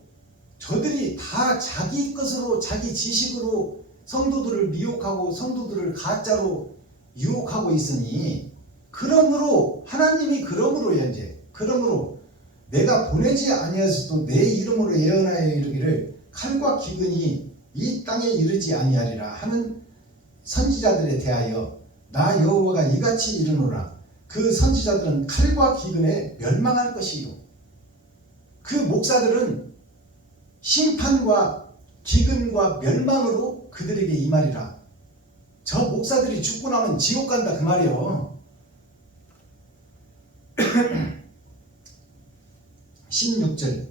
저들이 다 자기 것으로, 자기 지식으로 성도들을 미혹하고 성도들을 가짜로 유혹하고 있으니, 그러므로 하나님이 그러므로 현재, 그러므로 내가 보내지 아니하여서도 내 이름으로 예언하여 이르기를 칼과 기근이 이 땅에 이르지 아니하리라 하는 선지자들에 대하여 나 여호와가 이같이 이르노라. 그 선지자들은 칼과 기근에 멸망할 것이요, 그 목사들은 심판과 기근과 멸망으로 그들에게 임하리라. 저 목사들이 죽고 나면 지옥 간다 그 말이요. 16절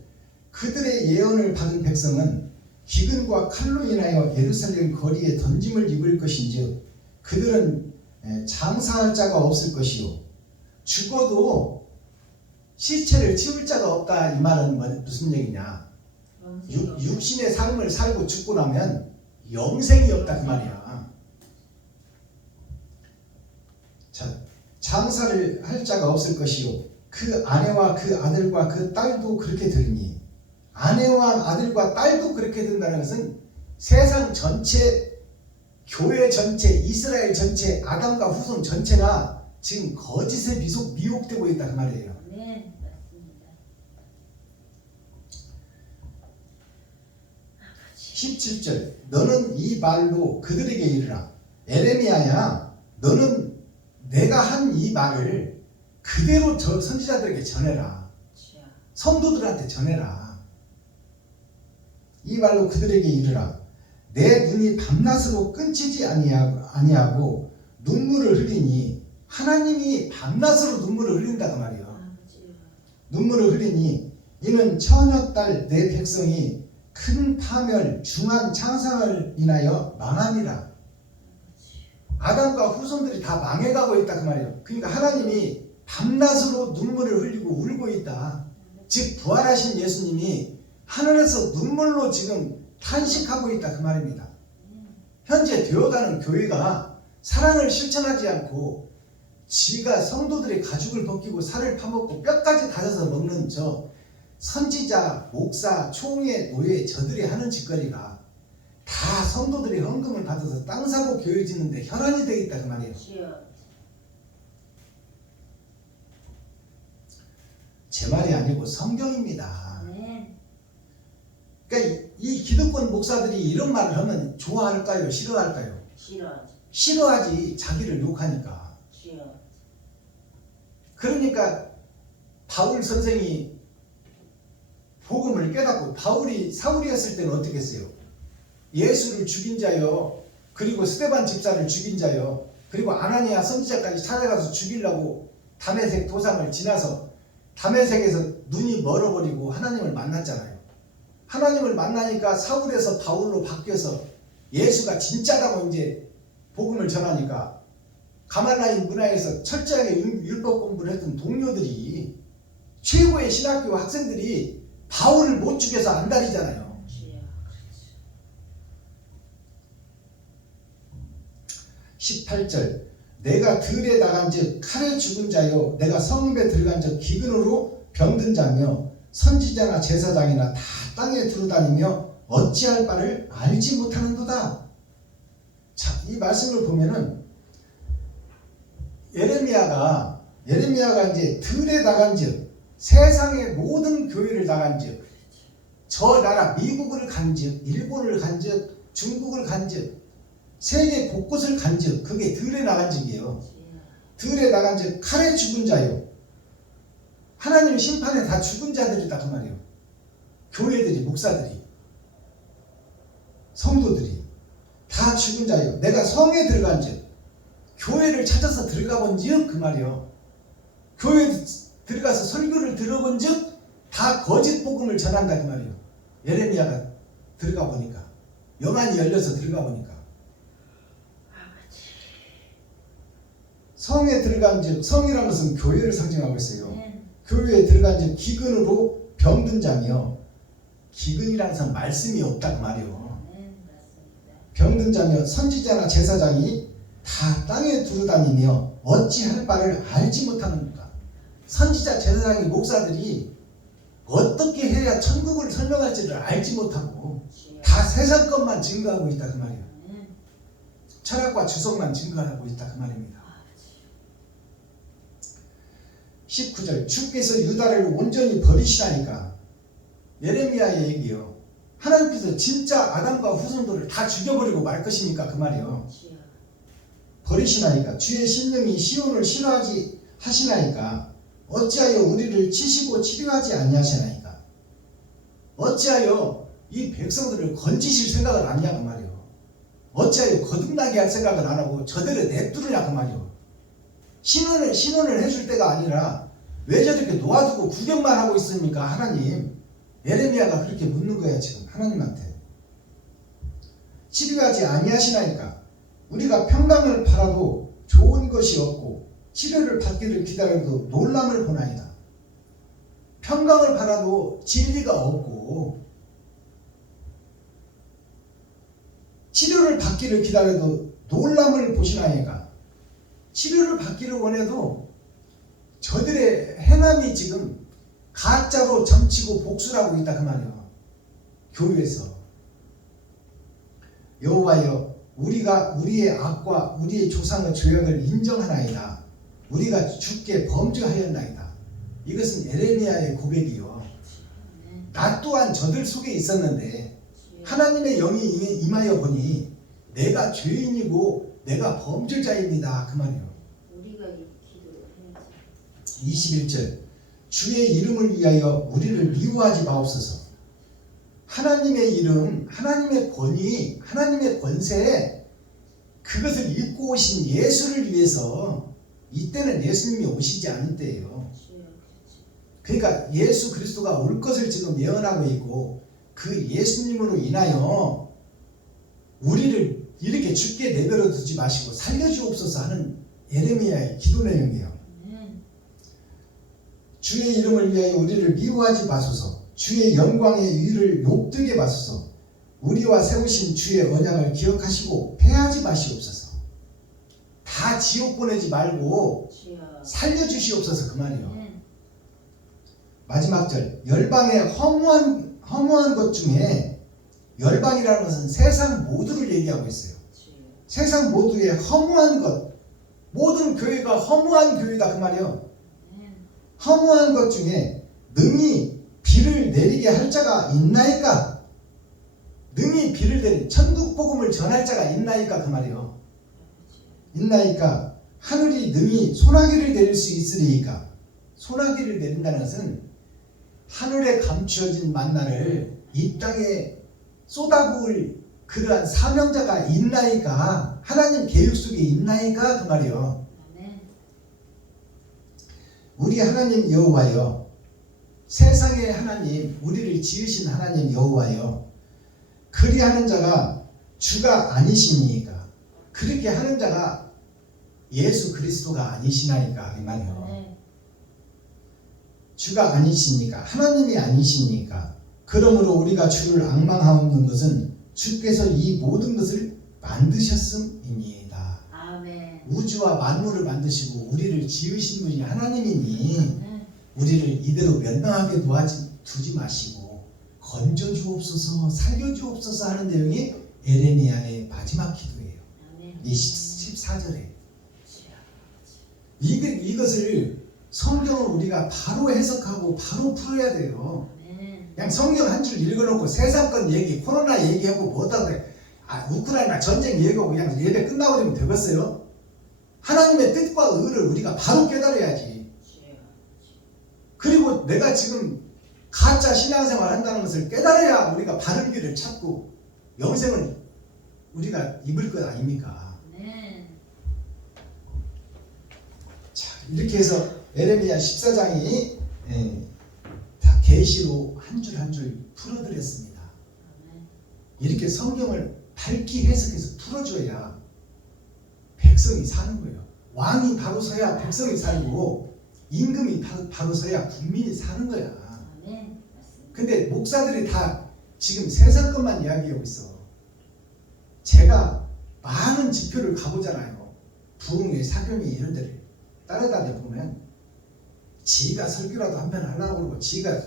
그들의 예언을 받은 백성은 기근과 칼로 인하여 예루살렘 거리에 던짐을 입을 것인즉 그들은 장사할 자가 없을 것이요, 죽어도 시체를 치울 자가 없다. 이 말은 무슨 얘기냐? 육신의 삶을 살고 죽고 나면 영생이 없다 그 말이야. 자, 장사를 할 자가 없을 것이요, 그 아내와 그 아들과 그 딸도 그렇게 되리니. 아내와 아들과 딸도 그렇게 된다는 것은 세상 전체, 교회 전체, 이스라엘 전체, 아담과 후손 전체가 지금 거짓에 미혹되고 있다 그 말이에요. 네, 맞습니다. 17절 너는 이 말로 그들에게 이르라. 에레미야야, 너는 내가 한 이 말을 그대로 저 선지자들에게 전해라. 성도들한테 전해라. 이 말로 그들에게 이르라. 내 눈이 밤낮으로 끊지지 아니하고 눈물을 흘리니, 하나님이 밤낮으로 눈물을 흘린다고 말이요. 눈물을 흘리니 이는 처녀딸 내 백성이 큰 파멸 중한 창상을 인하여 망함이라. 아담과 후손들이 다 망해가고 있다 그 말이에요. 그러니까 하나님이 밤낮으로 눈물을 흘리고 울고 있다. 즉 부활하신 예수님이 하늘에서 눈물로 지금 탄식하고 있다 그 말입니다. 현재 되어가는 교회가 사랑을 실천하지 않고 지가 성도들의 가죽을 벗기고 살을 파먹고 뼈까지 다져서 먹는 저 선지자, 목사, 총회, 노예, 저들이 하는 짓거리가 다 성도들이 헌금을 받아서 땅 사고 교회 짓는데 혈안이 되겠다 그 말이에요. 제 말이 아니고 성경입니다. 그러니까 이 기득권 목사들이 이런 말을 하면 좋아할까요? 싫어할까요? 싫어하지. 자기를 욕하니까. 그러니까 바울 선생이 복음을 깨닫고, 바울이 사울이었을 때는 어떻게 했어요? 예수를 죽인 자요, 그리고 스데반 집사를 죽인 자요, 그리고 아나니아 선지자까지 찾아가서 죽이려고 다메섹 도상을 지나서 다메섹에서 눈이 멀어버리고 하나님을 만났잖아요. 하나님을 만나니까 사울에서 바울로 바뀌어서 예수가 진짜라고 이제 복음을 전하니까 가말라인 문화에서 철저하게 율법 공부를 했던 동료들이, 최고의 신학교 학생들이 바울을 못 죽여서 안달이잖아요. 18절 내가 들에 나간즉 칼에 죽은 자요 내가 성읍에 들어간즉 기근으로 병든 자며 선지자나 제사장이나 다 땅에 두루다니며 어찌할 바를 알지 못하는도다. 자, 이 말씀을 보면은 예레미야가 이제 들에 나간즉 세상의 모든 교회를 나간즉 저 나라 미국을 간즉 일본을 간즉 중국을 간즉 세계 곳곳을 간즉 그게 들에 나간즉이에요. 들에 나간즉 칼에 죽은 자요. 하나님 심판에 다 죽은 자들이다 그 말이에요. 교회들이 목사들이 성도들이 다 죽은 자요. 내가 성에 들어간즉 교회를 찾아서 들어가 본즉 그 말이에요. 교회 들어가서 설교를 들어본즉 다 거짓 복음을 전한다 그 말이에요. 예레미야가 들어가 보니까 영안이 열려서 들어가 보니까 성에 들어간즉 성이라는 것은 교회를 상징하고 있어요. 교회에 들어간즉 기근으로 병든 자며 기근이라는 것은 말씀이 없다 그 말이에요. 병든 자며 선지자나 제사장이 다 땅에 두루다니며 어찌할 바를 알지 못하는가. 선지자 제사장이 목사들이 어떻게 해야 천국을 설명할지를 알지 못하고 다 세상 것만 증거하고 있다 그 말이에요. 철학과 주석만 증거하고 있다 그 말입니다. 19절 주께서 유다를 온전히 버리시라니까. 예레미야의 얘기요. 하나님께서 진짜 아담과 후손들을 다 죽여버리고 말 것이니까 그 말이요. 버리시나이까. 주의 심령이 시온을 싫어하지 하시나이까. 어찌하여 우리를 치시고 치료하지 아니하시나이까. 어찌하여 이 백성들을 건지실 생각을 안 하냐 그 말이요. 어찌하여 거듭나게 할 생각을 안 하고 저들을 냅두느냐 그 말이요. 신원을 해줄 때가 아니라 왜 저렇게 놓아두고 구경만 하고 있습니까 하나님. 예레미야가 그렇게 묻는 거야 지금 하나님한테. 치료하지 아니하시나이까. 우리가 평강을 바라도 좋은 것이 없고 치료를 받기를 기다려도 놀람을 보나이다. 평강을 바라도 진리가 없고 치료를 받기를 기다려도 놀람을 보시나이까. 치료를 받기를 원해도 저들의 행함이 지금 가짜로 점치고 복수를 하고 있다 그 말이에요. 교회에서. 여호와여 우리가 우리의 악과 우리의 조상의 죄악을 인정하나이다. 우리가 주께 범죄하였나이다. 이것은 예레미야의 고백이요. 나 또한 저들 속에 있었는데 하나님의 영이 임하여 보니 내가 죄인이고 내가 범죄자입니다 그 말이에요. 21절 주의 이름을 위하여 우리를 미워하지 마옵소서. 하나님의 이름, 하나님의 권위, 하나님의 권세 그것을 입고 오신 예수를 위해서 이때는 예수님이 오시지 않을 때예요. 그러니까 예수 그리스도가 올 것을 지금 예언하고 있고 그 예수님으로 인하여 우리를 이렇게 죽게 내버려 두지 마시고 살려주옵소서 하는 예레미야의 기도 내용이에요. 주의 이름을 위하여 우리를 미워하지 마소서. 주의 영광의 의를 욕되게 마소서. 우리와 세우신 주의 언약을 기억하시고 패하지 마시옵소서. 다 지옥 보내지 말고 살려주시옵소서 그 말이요. 마지막 절 열방의 허무한 것 중에 열방이라는 것은 세상 모두를 얘기하고 있어요. 세상 모두의 허무한 것 모든 교회가 허무한 교회다 그 말이요. 허무한 것 중에 능히 비를 내리게 할 자가 있나이까. 능히 비를 내리 천국 복음을 전할 자가 있나이까 그 말이요. 있나이까. 하늘이 능히 소나기를 내릴 수 있으리이까. 소나기를 내린다는 것은 하늘에 감추어진 만나를 이 땅에 쏟아부을 그러한 사명자가 있나이까. 하나님 계획 속에 있나이까 그 말이요. 우리 하나님 여호와여 세상의 하나님 우리를 지으신 하나님 여호와여 그리하는 자가 주가 아니시니까. 그렇게 하는 자가 예수 그리스도가 아니시나이까 이 말이요. 주가 아니시니까 하나님이 아니시니까. 그러므로 우리가 주를 앙망하옵는 것은 주께서 이 모든 것을 만드셨음이니이다. 아멘. 우주와 만물을 만드시고 우리를 지으신 분이 하나님이니 네. 우리를 이대로 멸망하게 두지 마시고 건져주옵소서 살려주옵소서 하는 내용이 에레미야의 마지막 기도예요. 아멘. 이 14절에 이것을 성경을 우리가 바로 해석하고 바로 풀어야 돼요. 아멘. 그냥 성경 한 줄 읽어놓고 세상권 얘기, 코로나 얘기하고 뭐다 그래. 우크라이나 전쟁 얘기하고 그냥 예배 끝나버리면 되겠어요? 하나님의 뜻과 의를 우리가 바로 깨달아야지. 그리고 내가 지금 가짜 신앙생활 한다는 것을 깨달아야 우리가 바른 길을 찾고 영생을 우리가 입을 것 아닙니까? 아멘. 자, 이렇게 해서 에레미야 14장이 다 계시로 한 줄 한 줄 풀어드렸습니다. 아멘. 이렇게 성경을 밝게 해석해서 풀어줘야 백성이 사는 거예요. 왕이 바로 서야 백성이 살고 임금이 바로 서야 국민이 사는 거야. 아멘. 맞습니다. 근데 목사들이 다 지금 세상 것만 이야기하고 있어. 제가 많은 집회를 가보잖아요. 부흥회, 사교회 이런 데를 따라다녀 보면 지가 설교라도 한 편 하려고 그러고 지가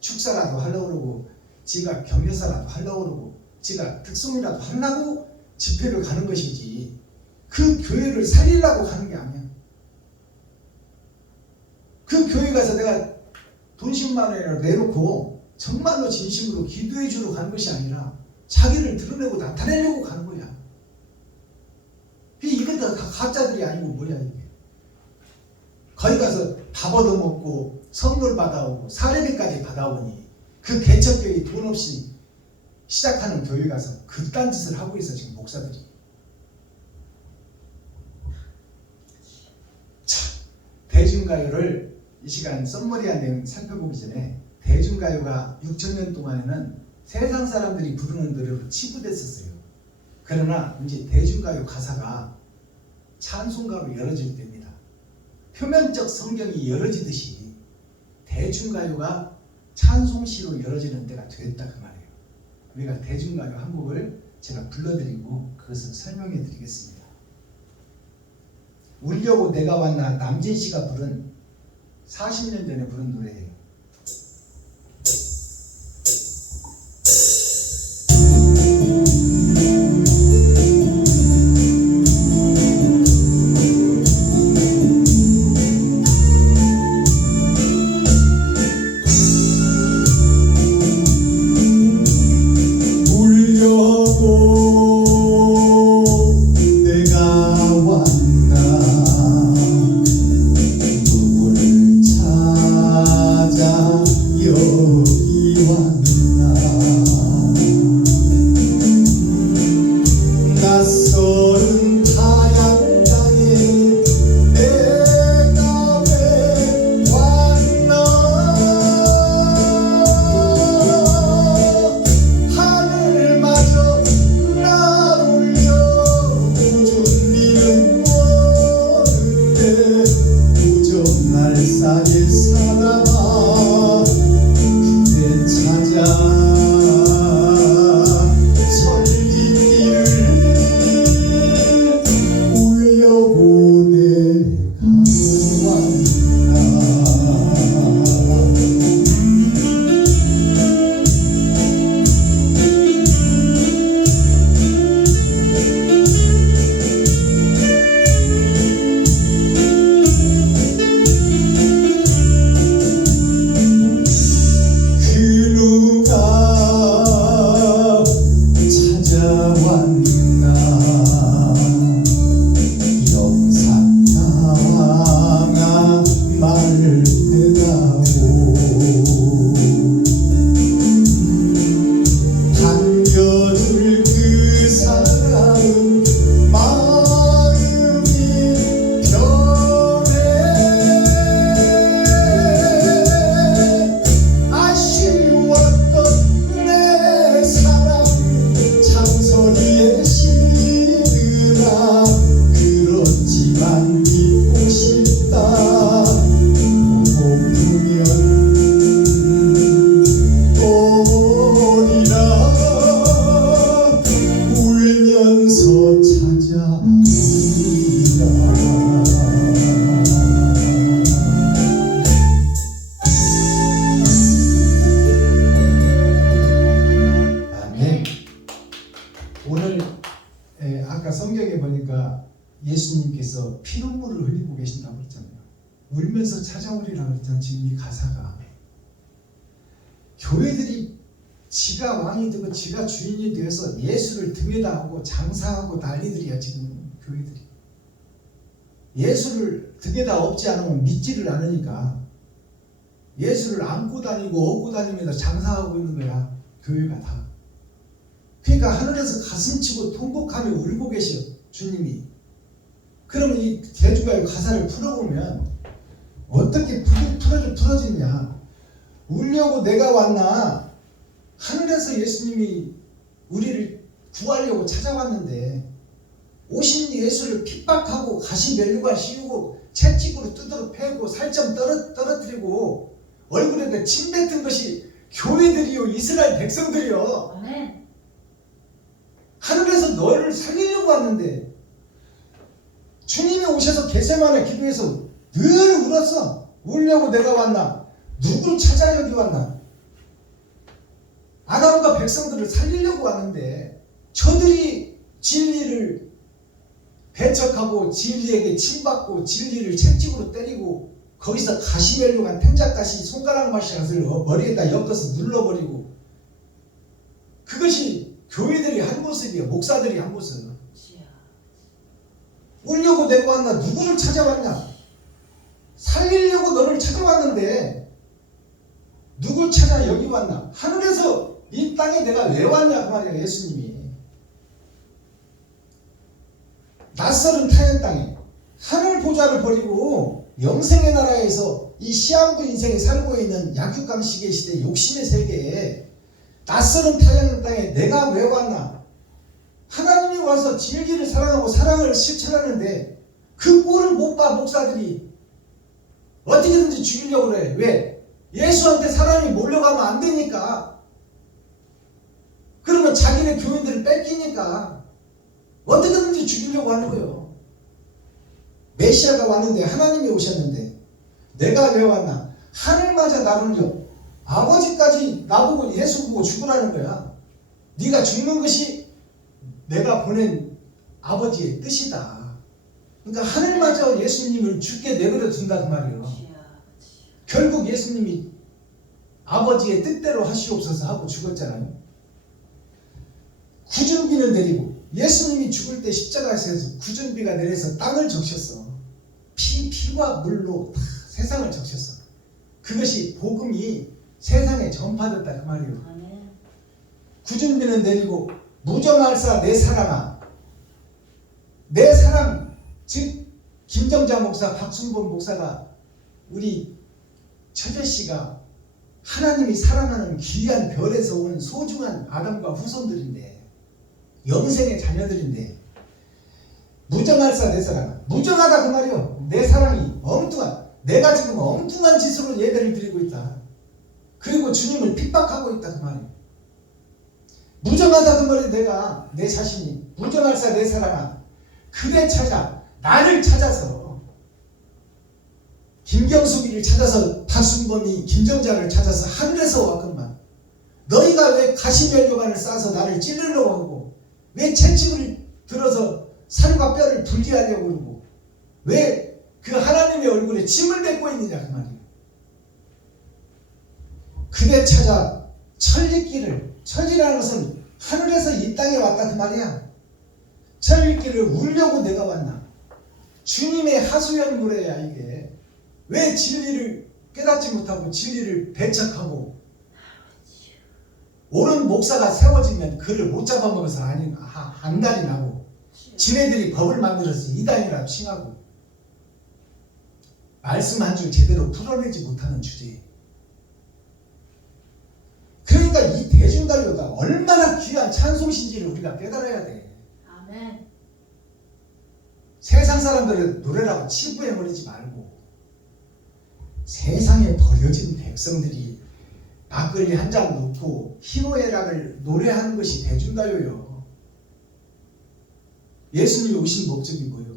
축사라도 하려고 그러고 지가 격려사라도 하려고 그러고 지가 특송이라도 하려고 집회를 가는 것이지 그 교회를 살리려고 가는 게 아니야. 그 교회 가서 내가 돈 10만 원이라도 내놓고 정말로 진심으로 기도해 주러 가는 것이 아니라 자기를 드러내고 나타내려고 가는 거야. 이건 다 가짜들이 아니고 뭐야 이게. 거기 가서 밥 얻어먹고 선물 받아오고 사례비까지 받아오니 그 개척교회 돈 없이 시작하는 교회 가서 그딴 짓을 하고 있어 지금 목사들이. 자, 대중가요를 이 시간 썸머리한 내용 살펴보기 전에 대중가요가 6,000년 동안에는 세상 사람들이 부르는 노래로 치부됐었어요. 그러나 이제 대중가요 가사가 찬송가로 열어질 때입니다. 표면적 성경이 열어지듯이 대중가요가 찬송시로 열어지는 때가 됐다 그 말이에요. 우리가 대중가요 한 곡을 제가 불러드리고 그것을 설명해 드리겠습니다. 울려고 내가 왔나 남진 씨가 부른 40년 전에 부른 노래예요. 누굴 찾아 성경에 보니까 예수님께서 피눈물을 흘리고 계신다고 그랬잖아요. 울면서 찾아오리라고 그랬잖아요. 지금 이 가사가. 교회들이 지가 왕이 되고 지가 주인이 되어서 예수를 등에다 하고 장사하고 난리들이야 지금 교회들이. 예수를 등에다 업지 않으면 믿지를 않으니까 예수를 안고 다니고 업고 다니면서 장사하고 있는 거야 교회가 다. 그러니까 하늘에서 가슴치고 통곡하며 울고 계셔 주님이. 그러면 이 대주가의 가사를 풀어보면 어떻게 풀어지냐. 울려고 내가 왔나. 하늘에서 예수님이 우리를 구하려고 찾아왔는데 오신 예수를 핍박하고 가시 면류관 씌우고 채찍으로 두드러 패고 살점 떨어뜨리고 얼굴에 침 뱉은 것이 교회들이요 이스라엘 백성들이요. 아멘. 하늘에서 너를 살리려고 왔는데 주님이 오셔서 겟세마네 기도해서 늘 울었어. 울려고 내가 왔나. 누구를 찾아 여기 왔나. 아담과 백성들을 살리려고 왔는데 저들이 진리를 배척하고 진리에게 침받고 진리를 채찍으로 때리고 거기서 가시멜로간 탱자가시 손가락 마시를 머리에다 엮어서 눌러버리고 그것이 교회들이 한 모습이에요. 목사들이 한 모습. 울려고 내가 왔나. 누구를 찾아왔냐. 살리려고 너를 찾아왔는데 누굴 찾아 여기 왔나. 하늘에서 이 땅에 내가 왜 왔냐 그 말이에요. 예수님이 낯설은 타연 땅에 하늘 보좌를 버리고 영생의 나라에서 이 시한부 인생에 살고 있는 약육강식의 시대 욕심의 세계에 낯설은 타연 땅에 내가 왜 왔나. 하나님이 와서 진리를 사랑하고 사랑을 실천하는데 그 꼴을 못 봐. 목사들이 어떻게든지 죽이려고 그래. 왜? 예수한테 사람이 몰려가면 안 되니까. 그러면 자기네 교인들을 뺏기니까 어떻게든지 죽이려고 하는 거예요. 메시아가 왔는데 하나님이 오셨는데 내가 왜 왔나. 하늘마저 나를 려 아버지까지 나보고 예수 보고 죽으라는 거야. 네가 죽는 것이 내가 보낸 아버지의 뜻이다. 그러니까 하늘마저 예수님을 죽게 내버려 둔다 그 말이에요. 결국 예수님이 아버지의 뜻대로 하시옵소서 하고 죽었잖아요. 구준비는 내리고 예수님이 죽을 때 십자가에서 구준비가 내려서 땅을 적셨어. 피와 물로 다 세상을 적셨어. 그것이 복음이 세상에 전파됐다 그 말이에요. 아멘. 구준비는 내리고 무정할사 내 사랑아. 내 사랑. 즉 김정자 목사 박순범 목사가 우리 처제씨가 하나님이 사랑하는 귀한 별에서 온 소중한 아담과 후손들인데 영생의 자녀들인데 무정할사 내 사랑아. 무정하다 그 말이요. 내 사랑이 엉뚱한. 내가 지금 엉뚱한 짓으로 예배를 드리고 있다. 그리고 주님을 핍박하고 있다 그 말이에요. 무정하다 그 말이 내가 내 자신이 무정할사 내 사랑아. 그대 찾아 나를 찾아서 김경숙이를 찾아서 박순범이 김정자를 찾아서 하늘에서 왔건만 너희가 왜 가시면류관을 싸서 나를 찌르려고 하고 왜 채찍을 들어서 살과 뼈를 분리하려고 그러고 왜 그 하나님의 얼굴에 침을 뱉고 있느냐 그 말이에요. 그대 찾아 천리길을. 천리라는 것은 하늘에서 이 땅에 왔다 그 말이야. 천리길을 울려고 내가 왔나. 주님의 하소연 노래야 이게. 왜 진리를 깨닫지 못하고 진리를 배척하고 옳은 목사가 세워지면 그를 못 잡아먹어서 안달이 나고 지네들이 법을 만들어서 이단이라 칭하고 말씀 한 줄 제대로 풀어내지 못하는 주제에. 그러니까 이 대중가요가 얼마나 귀한 찬송신지를 우리가 깨달아야 돼. 아멘. 세상 사람들은 노래라고 치부해버리지 말고 세상에 버려진 백성들이 막걸리 한 잔 놓고 희노애락을 노래하는 것이 대중가요요. 예수님이 오신 목적이 뭐예요?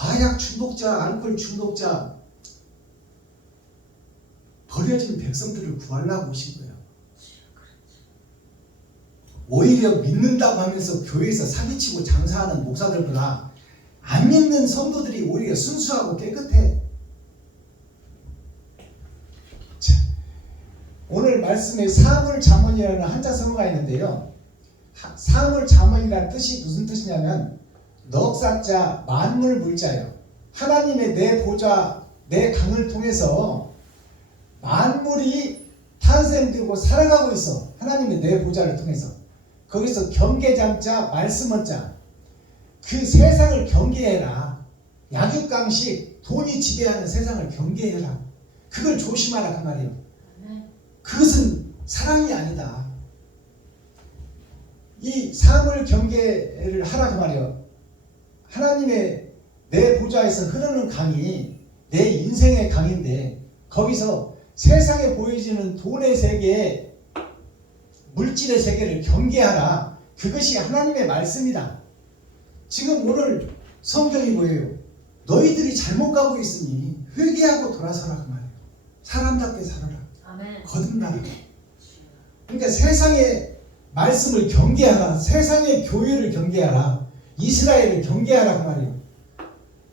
마약 중독자, 알코올 중독자, 버려진 백성들을 구하려고 오신 거예요. 오히려 믿는다고 하면서 교회에서 사기치고 장사하는 목사들보다 안 믿는 성도들이 오히려 순수하고 깨끗해. 자, 오늘 말씀에 사물자문이라는 한자성어가 있는데요. 사물자문이라는 뜻이 무슨 뜻이냐면 넉사자 만물물자예요. 하나님의 내 보좌, 내 강을 통해서 만물이 탄생되고 살아가고 있어. 하나님의 내 보좌를 통해서. 거기서 경계장자, 말씀원자. 그 세상을 경계해라. 약육강식, 돈이 지배하는 세상을 경계해라. 그걸 조심하라 그 말이에요. 그것은 사랑이 아니다. 이 사물 경계를 하라 그 말이에요. 하나님의 내 보좌에서 흐르는 강이 내 인생의 강인데 거기서 세상에 보여지는 돈의 세계, 물질의 세계를 경계하라. 그것이 하나님의 말씀이다. 지금 오늘 성경이 뭐예요? 너희들이 잘못 가고 있으니 회개하고 돌아서라 그 말이에요. 사람답게 살아라. 아멘. 거듭나라. 그러니까 세상의 말씀을 경계하라. 세상의 교회를 경계하라. 이스라엘을 경계하라 그 말이에요.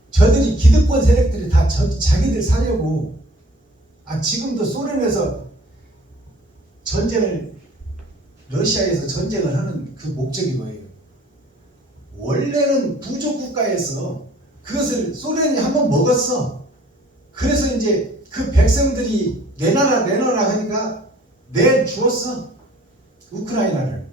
저들이 기득권 세력들이 다 자기들 살려고 지금도 소련에서 러시아에서 전쟁을 하는 그 목적이 뭐예요? 원래는 부족 국가에서 그것을 소련이 한번 먹었어. 그래서 이제 그 백성들이 내놔라 하니까 내주었어. 우크라이나를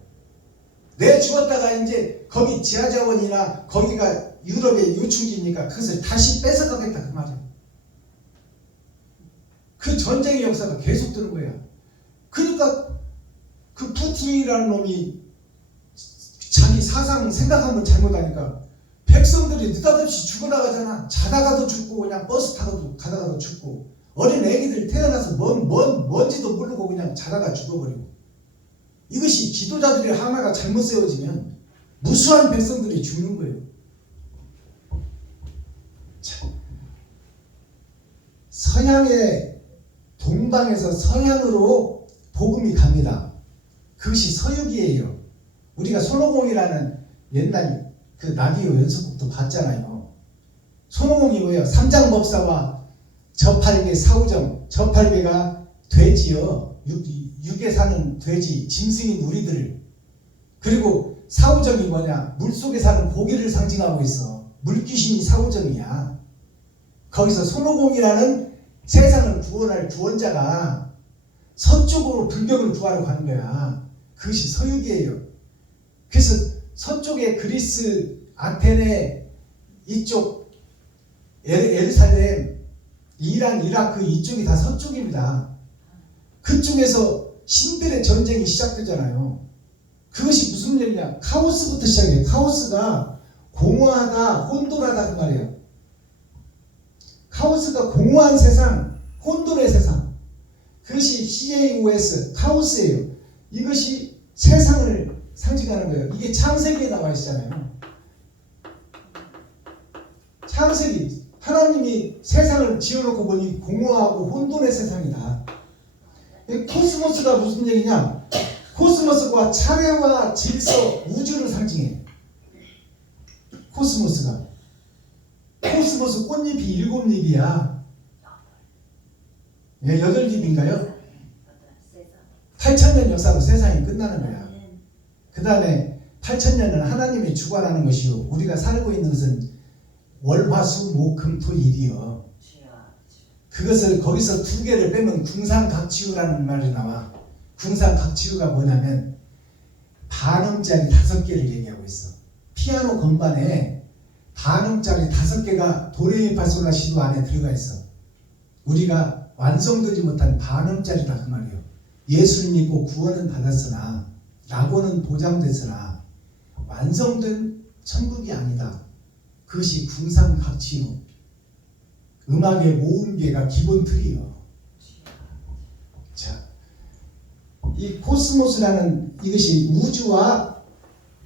내주었다가 이제 거기 지하자원이나 거기가 유럽의 요충지니까 그것을 다시 뺏어가겠다 그 말이야. 그 전쟁의 역사가 계속 되는 거야. 그러니까 그 푸틴이라는 놈이 자기 사상 생각하면 잘못하니까 백성들이 느닷없이 죽어나가잖아. 자다가도 죽고 그냥 버스 타고 가다가도 죽고 어린 애기들 태어나서 뭔지도 모르고 그냥 자다가 죽어버리고. 이것이 지도자들의 하나가 잘못 세워지면 무수한 백성들이 죽는 거예요. 자, 동방에서 서양으로 복음이 갑니다. 그것이 서유기예요. 우리가 손오공이라는 옛날 그 라디오 연습곡도 봤잖아요. 손오공이 뭐예요? 삼장법사와 저팔계 사우정. 저팔계가 돼지요. 육에 사는 돼지, 짐승인 우리들. 그리고 사우정이 뭐냐? 물속에 사는 고기를 상징하고 있어. 물귀신이 사우정이야. 거기서 손오공이라는 세상을 구원할 구원자가 서쪽으로 불경을 구하러 가는 거야. 그것이 서유기예요. 그래서 서쪽에 그리스, 아테네, 이쪽 예루살렘, 이란, 이라크 이쪽이 다 서쪽입니다. 그쪽에서 신들의 전쟁이 시작되잖아요. 그것이 무슨 얘기냐? 카오스부터 시작해요. 카오스가 공허하다, 혼돈하다 그 말이에요. 카오스가 공허한 세상, 혼돈의 세상. 그것이 CAOS, 카오스예요. 이것이 세상을 상징하는 거예요. 이게 창세기에 나와 있잖아요. 창세기, 하나님이 세상을 지어놓고 보니 공허하고 혼돈의 세상이다. 코스모스가 무슨 얘기냐? 코스모스가 차례와 질서, 우주를 상징해. 코스모스 꽃잎이 7잎이야. 8잎인가요? 8,000년 역사로 세상이 끝나는 거야. 그 다음에 8,000년은 하나님이 주관하는 것이요. 우리가 살고 있는 것은 월화수 목금토 일이요. 그것을 거기서 2개를 빼면 궁상각지우라는 말이 나와. 궁상각지우가 뭐냐면 반음짜리 5개를 얘기하고 있어. 피아노 건반에 반음짜리 5개가 도레미파솔라시도 안에 들어가 있어. 우리가 완성되지 못한 반음짜리다 그 말이에요. 예수를 믿고 구원은 받았으나 낙원은 보장됐으나 완성된 천국이 아니다. 그것이 궁상각지우. 음악의 모음계가 기본 틀이요. 자, 이 코스모스라는 이것이 우주와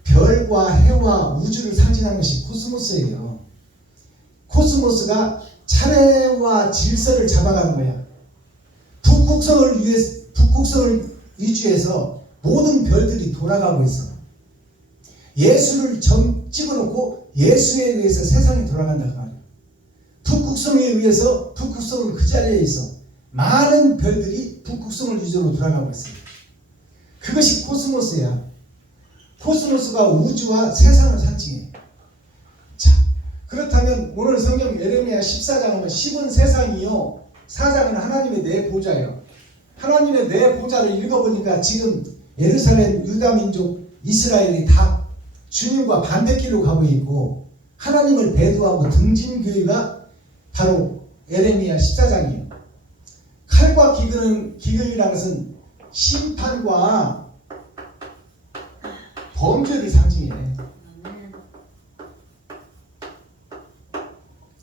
별과 해와 우주를 상징하는 것이 코스모스예요. 코스모스가 차례와 질서를 잡아가는 거야. 북극성을 위주해서 모든 별들이 돌아가고 있어. 예수를 찍어놓고 예수에 의해서 세상이 돌아간다 그 말이야. 북극성에 의해서 북극성은 그 자리에 있어. 많은 별들이 북극성을 위주로 돌아가고 있어요. 그것이 코스모스야. 코스모스가 우주와 세상을 상징해. 자, 그렇다면 오늘 성경 예레미야 14장은 10은 세상이요 4장은 하나님의 내 보좌예요. 하나님의 내 보좌를 읽어보니까 지금 예루살렘 유다 민족 이스라엘이 다 주님과 반대길로 가고 있고 하나님을 배도하고 등진 교회가 바로 예레미야 14장이에요. 칼과 기근이라는 것은 심판과 범죄를 상징해. 아멘.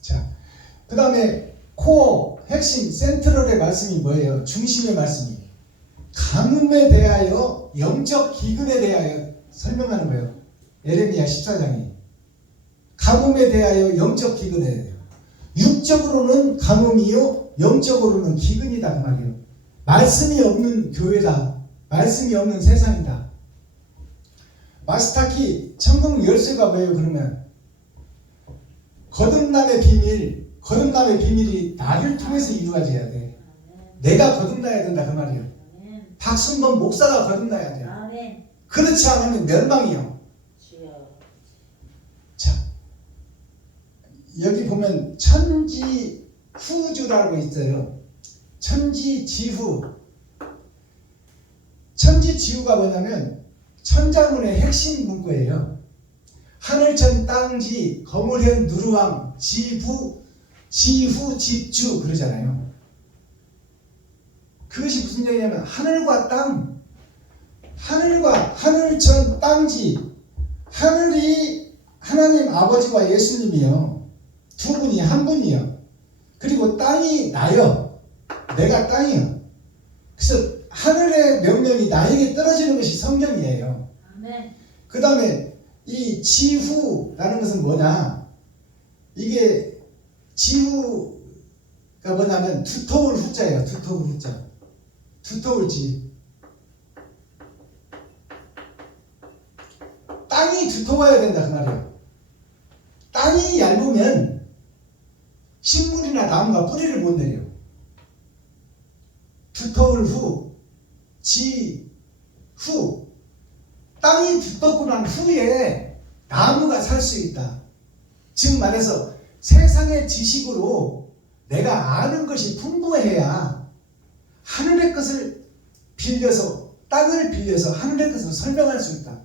자, 그 다음에 코어, 핵심, 센트럴의 말씀이 뭐예요? 중심의 말씀이 가뭄에 대하여 영적 기근에 대하여 설명하는 거예요. 예레미야 14장이 가뭄에 대하여 영적 기근에 대하여 육적으로는 가뭄이요 영적으로는 기근이다 그 말이에요. 말씀이 없는 교회다. 말씀이 없는 세상이다. 마스타키 천국 열쇠가 뭐예요? 그러면 거듭남의 비밀이 나를 통해서 이루어져야 돼. 내가 거듭나야 된다 그 말이에요. 아멘. 박순범 목사가 거듭나야 돼요. 아멘. 그렇지 않으면 멸망이요. 주여. 자, 여기 보면 천지후주라고 있어요. 천지지후. 천지지후가 뭐냐면 천자문의 핵심 문구예요. 하늘천 땅지 거물현 누르왕 지후 집주 그러잖아요. 그것이 무슨 얘기냐면 하늘과 땅, 하늘천 땅지, 하늘이 하나님 아버지와 예수님이요. 두 분이 한 분이요. 그리고 땅이 나요. 내가 땅이요. 그래서 하늘의 명령이 나에게 떨어지는 것이 성경이에요. 아멘. 그 다음에 이 지후라는 것은 뭐냐? 이게 지후가 뭐냐면 두터울 후자예요. 두터울 후자. 두터울 지. 땅이 두터워야 된다 그 말이에요. 땅이 얇으면 식물이나 나무가 뿌리를 못 내려. 두터울 후, 후. 땅이 두텁고 난 후에 나무가 살 수 있다. 즉 말해서 세상의 지식으로 내가 아는 것이 풍부해야 하늘의 것을 빌려서 땅을 빌려서 하늘의 것을 설명할 수 있다.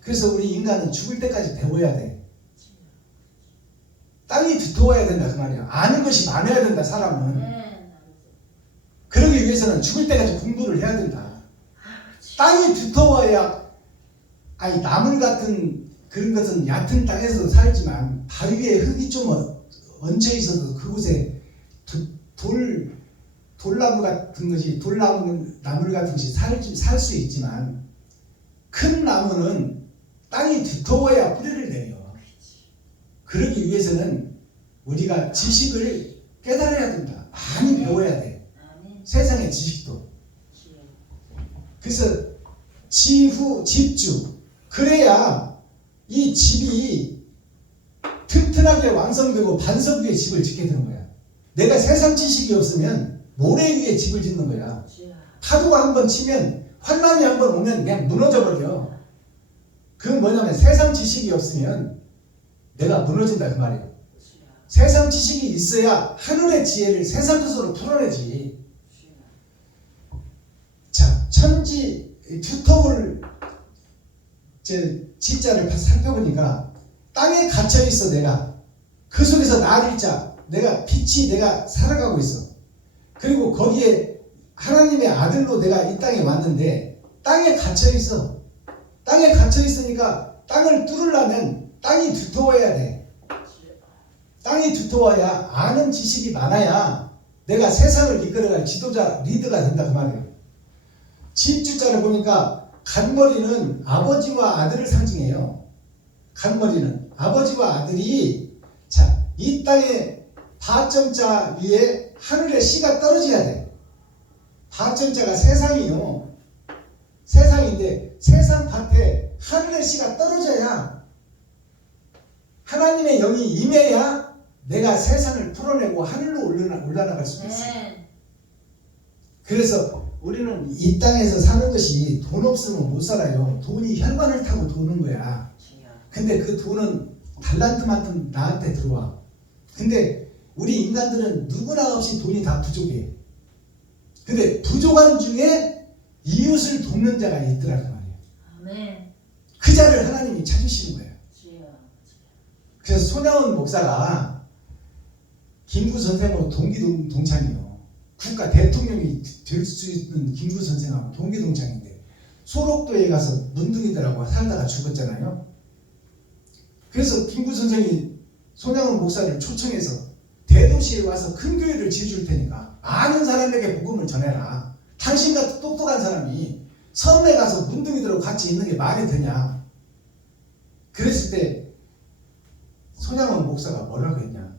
그래서 우리 인간은 죽을 때까지 배워야 돼. 땅이 두터워야 된다 그 말이야. 아는 것이 많아야 된다 사람은. 아멘. 그러기 위해서는 죽을 때까지 공부를 해야 된다. 땅이 두터워야 나물 같은 그런 것은 얕은 땅에서도 살지만 바위에 흙이 좀 얹혀 있어도 그곳에 돌나무 같은 것이 나물 같은 것이 살 수 있지만 큰 나무는 땅이 두터워야 뿌리를 내려. 그러기 위해서는 우리가 지식을 깨달아야 된다. 많이 배워야 돼. 아멘. 세상의 지식도. 주여. 그래서 지후 집주. 그래야 이 집이 튼튼하게 완성되고 반석 위에 집을 짓게 되는 거야. 내가 세상 지식이 없으면 모래 위에 집을 짓는 거야. 주여. 파도가 한번 치면 환란이 한번 오면 그냥 무너져 버려. 그건 뭐냐면 세상 지식이 없으면 내가 무너진다 그 말이에요. 주여. 세상 지식이 있어야 하늘의 지혜를 세상 뜻으로 풀어내지. 주여. 자, 천지 두터울 지자를 살펴보니까 땅에 갇혀 있어. 내가 그 속에서 나를 자 내가 빛이 내가 살아가고 있어. 그리고 거기에 하나님의 아들로 내가 이 땅에 왔는데 땅에 갇혀 있어. 땅에 갇혀 있으니까 땅을 뚫으려면 땅이 두터워야 돼. 땅이 두터워야 아는 지식이 많아야 내가 세상을 이끌어갈 지도자 리더가 된다 그 말이에요. 집주자를 보니까 간머리는 아버지와 아들을 상징해요. 간머리는 아버지와 아들이 이 땅에 파점자 위에 하늘의 씨가 떨어져야 돼. 파점자가 세상이요. 세상인데 세상 밭에 하늘의 씨가 떨어져야 하나님의 영이 임해야 내가 세상을 풀어내고 하늘로 올라나갈 수 있어요. 아멘. 그래서 우리는 이 땅에서 사는 것이 돈 없으면 못 살아요. 돈이 혈관을 타고 도는 거야. 주여. 근데 그 돈은 달란트만큼 나한테 들어와. 근데 우리 인간들은 누구나 없이 돈이 다 부족해. 근데 부족한 중에 이웃을 돕는 자가 있더라고 말이에요. 아멘. 그 자를 하나님이 찾으시는 거예요. 주여. 그래서 손양원 목사가 김구 선생하고 동기 동창이에요. 국가 대통령이 될 수 있는 김구 선생하고 동기 동창인데 소록도에 가서 문둥이들하고 살다가 죽었잖아요. 그래서 김구 선생이 손양원 목사를 초청해서 대도시에 와서 큰 교회를 지어줄 테니까 아는 사람에게 복음을 전해라. 당신 같은 똑똑한 사람이 섬에 가서 문둥이들하고 같이 있는 게 말이 되냐. 그랬을 때 손양원 목사가 뭐라고 했냐.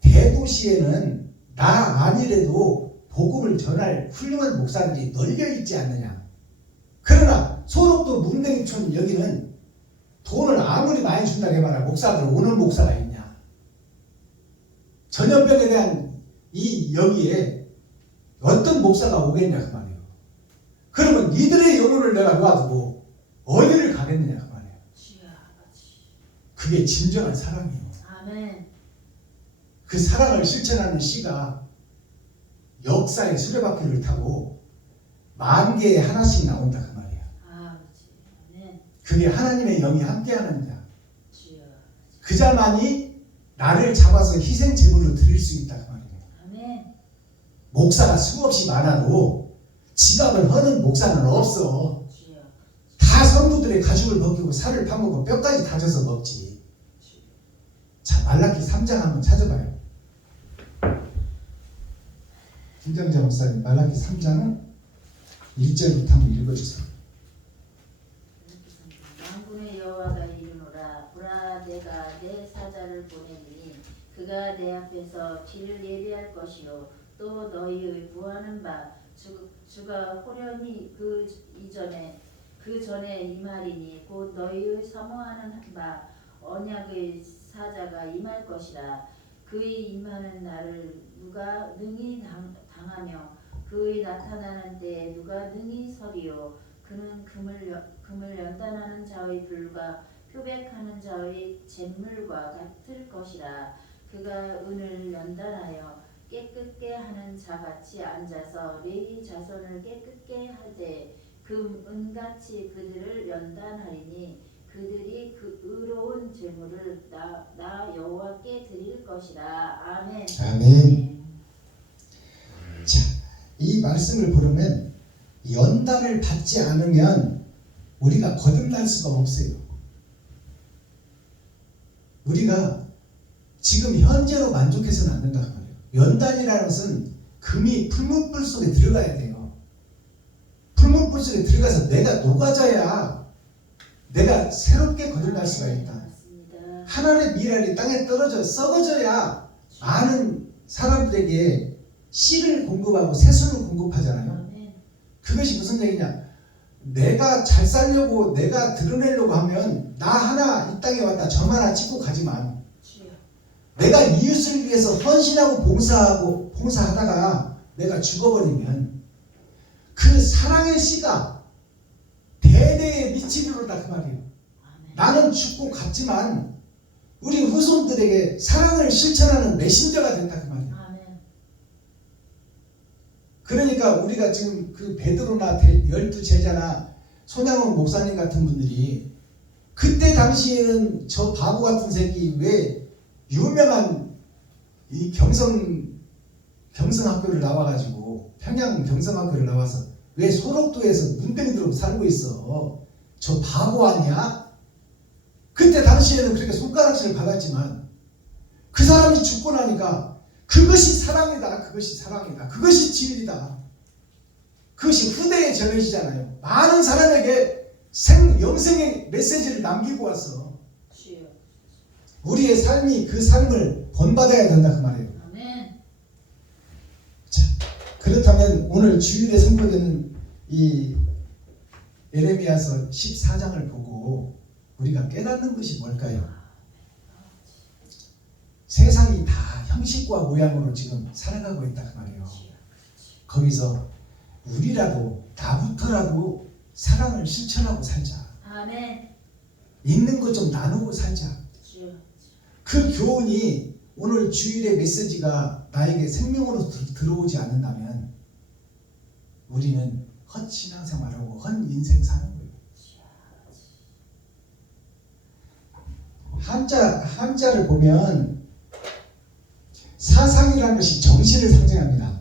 대도시에는 나 아니래도 복음을 전할 훌륭한 목사들이 널려있지 않느냐. 그러나 소록도 문둥이촌 여기는 돈을 아무리 많이 준다고 해봐라 목사들 오는 목사가 있냐. 전염병에 대한 이 여기에 어떤 목사가 오겠냐 그 말이에요. 그러면 니들의 영혼을 내가 놓아두고 어디를 가겠느냐 그 말이에요. 주여 아버지. 그게 진정한 사랑이에요. 아멘. 그 사랑을 실천하는 씨가 역사의 수레바퀴를 타고 10,000개에 하나씩 나온다 그 말이에요. 아버지. 아멘. 그게 하나님의 영이 함께하는 자. 주여. 그 자만이 나를 잡아서 희생 제물로 드릴 수 있다 그 말이에요. 아멘. 목사가 수없이 많아도 지갑을 허는 목사는 없어. 주여. 다 성도들의 가죽을 벗기고 살을 파먹고 뼈까지 다져서 먹지. 자, 말라기 3장 한번 찾아봐요. 김정재 목사님 말라기 3장은 1절부터 한번 읽어주세요. 만군의 여호와가 이르노라. 보라 내가 내 사자를 보내니 그가 내 앞에서 길을 예비할 것이요 또 너희의 구하는 바 주가 호련히 그 전에 임하리니 곧 너희의 사모하는 바 언약의 사자가 임할 것이라. 그의 임하는 날을 누가 능히 당하며 그의 나타나는 때에 누가 능히 서리요. 그는 금을 연단하는 자의 불과 표백하는 자의 잿물과 같을 것이라. 그가 은을 연단하여 깨끗게 하는 자같이 앉아서 레위 자손을 깨끗게 하되 금 은같이 그들을 연단하리니 그들이 그 의로운 제물을 나 여호와께 드릴 것이라. 아멘. 아멘. 자, 이 말씀을 보려면 연단을 받지 않으면 우리가 거듭날 수가 없어요. 우리가 지금 현재로 만족해서는 안 된다는 거예요. 연단이라는 것은 금이 풀문불 속에 들어가야 돼요. 풀문불 속에 들어가서 내가 녹아져야 내가 새롭게 거듭날 수가 있다. 맞습니다. 하나님의 미랄이 땅에 떨어져 썩어져야 많은 사람들에게 씨를 공급하고 새순을 공급하잖아요. 아멘. 그것이 무슨 얘기냐? 내가 잘 살려고 내가 드러내려고 하면 나 하나 이 땅에 왔다 점 하나 찍고 가지만 주여. 내가 이웃을 위해서 헌신하고 봉사하다가 내가 죽어버리면 그 사랑의 씨가 대대에 미치리로다 그 말이에요. 아멘. 나는 죽고 갔지만 우리 후손들에게 사랑을 실천하는 메신저가 된다 그 말이에요. 아멘. 그러니까 우리가 지금 그 베드로나 12제자나 손양원 목사님 같은 분들이 그때 당시에는 저 바보 같은 새끼 왜 유명한 이 경성학교를 나와가지고 평양 경성학교를 나와서 왜 소록도에서 문병들로 살고 있어? 저 바보 아니야? 그때 당시에는 그렇게 손가락질을 받았지만 그 사람이 죽고 나니까 그것이 사랑이다. 그것이 사랑이다. 그것이 진리다. 그것이 후대에 전해지잖아요. 많은 사람에게 영생의 메시지를 남기고 왔어. 주여. 우리의 삶이 그 삶을 본받아야 된다 그 말이에요. 아멘. 자, 그렇다면 오늘 주일에 선포되는 이 에레미야서 14장을 보고 우리가 깨닫는 것이 뭘까요? 세상이 다 형식과 모양으로 지금 살아가고 있다 그 말이에요. 거기서 우리라도 나부터라도 사랑을 실천하고 살자. 아멘. 있는 것 좀 나누고 살자. 그 교훈이 오늘 주일의 메시지가 나에게 생명으로 들어오지 않는다면 우리는 헛신앙생활하고 헛인생 사는 거예요. 한자를 보면 사상이라는 것이 정신을 상징합니다.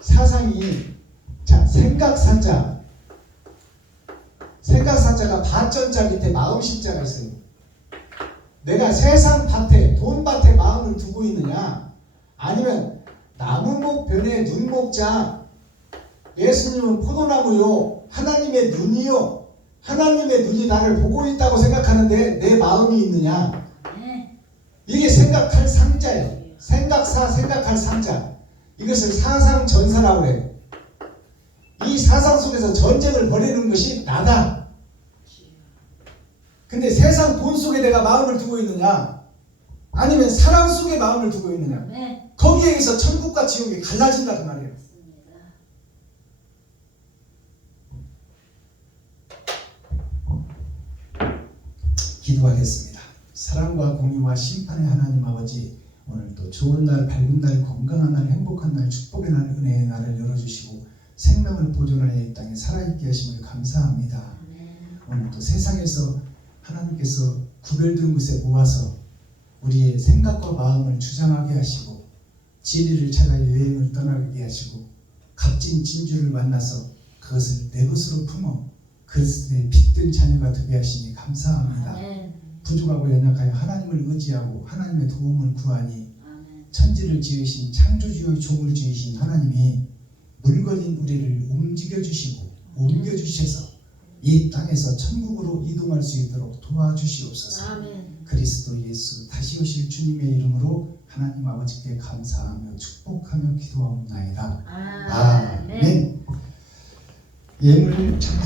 사상이 자 생각사자, 생각사자가 밭전자 밑에 마음심자가 있어요. 내가 세상 밭에 돈밭에 마음을 두고 있느냐, 아니면 나무목 변에 눈목자, 예수님은 포도나무요 하나님의 눈이요, 하나님의 눈이 나를 보고 있다고 생각하는데 내 마음이 있느냐. 이게 생각할 상자예요. 생각사, 생각할 상자. 이것을 사상전사라고 해요. 이 사상 속에서 전쟁을 벌이는 것이 나다. 근데 세상 돈 속에 내가 마음을 두고 있느냐, 아니면 사랑 속에 마음을 두고 있느냐, 거기에 의해서 천국과 지옥이 갈라진다 그 말이에요. 기도하겠습니다. 사랑과 공유와 심판의 하나님 아버지, 오늘도 좋은 날, 밝은 날, 건강한 날, 행복한 날, 축복의 날, 은혜의 날을 열어주시고 생명을 보존하여 이 땅에 살아있게 하심을 감사합니다. 오늘도 세상에서 하나님께서 구별된 곳에 모아서 우리의 생각과 마음을 주장하게 하시고 진리를 찾아 여행을 떠나게 하시고 값진 진주를 만나서 그것을 내 것으로 품어 그리스도의 빛된 자녀가 되게 하시니 감사합니다. 부족하고 연약하여 하나님을 의지하고 하나님의 도움을 구하니 천지를 지으신 창조주의 종을 지으신 하나님이 물건인 우리를 움직여주시고 옮겨주셔서 이 땅에서 천국으로 이동할 수 있도록 도와주시옵소서. 그리스도 예수 다시 오실 주님의 이름으로 하나님 아버지께 감사하며 축복하며 기도하옵나이다. 아멘. 예물 찬송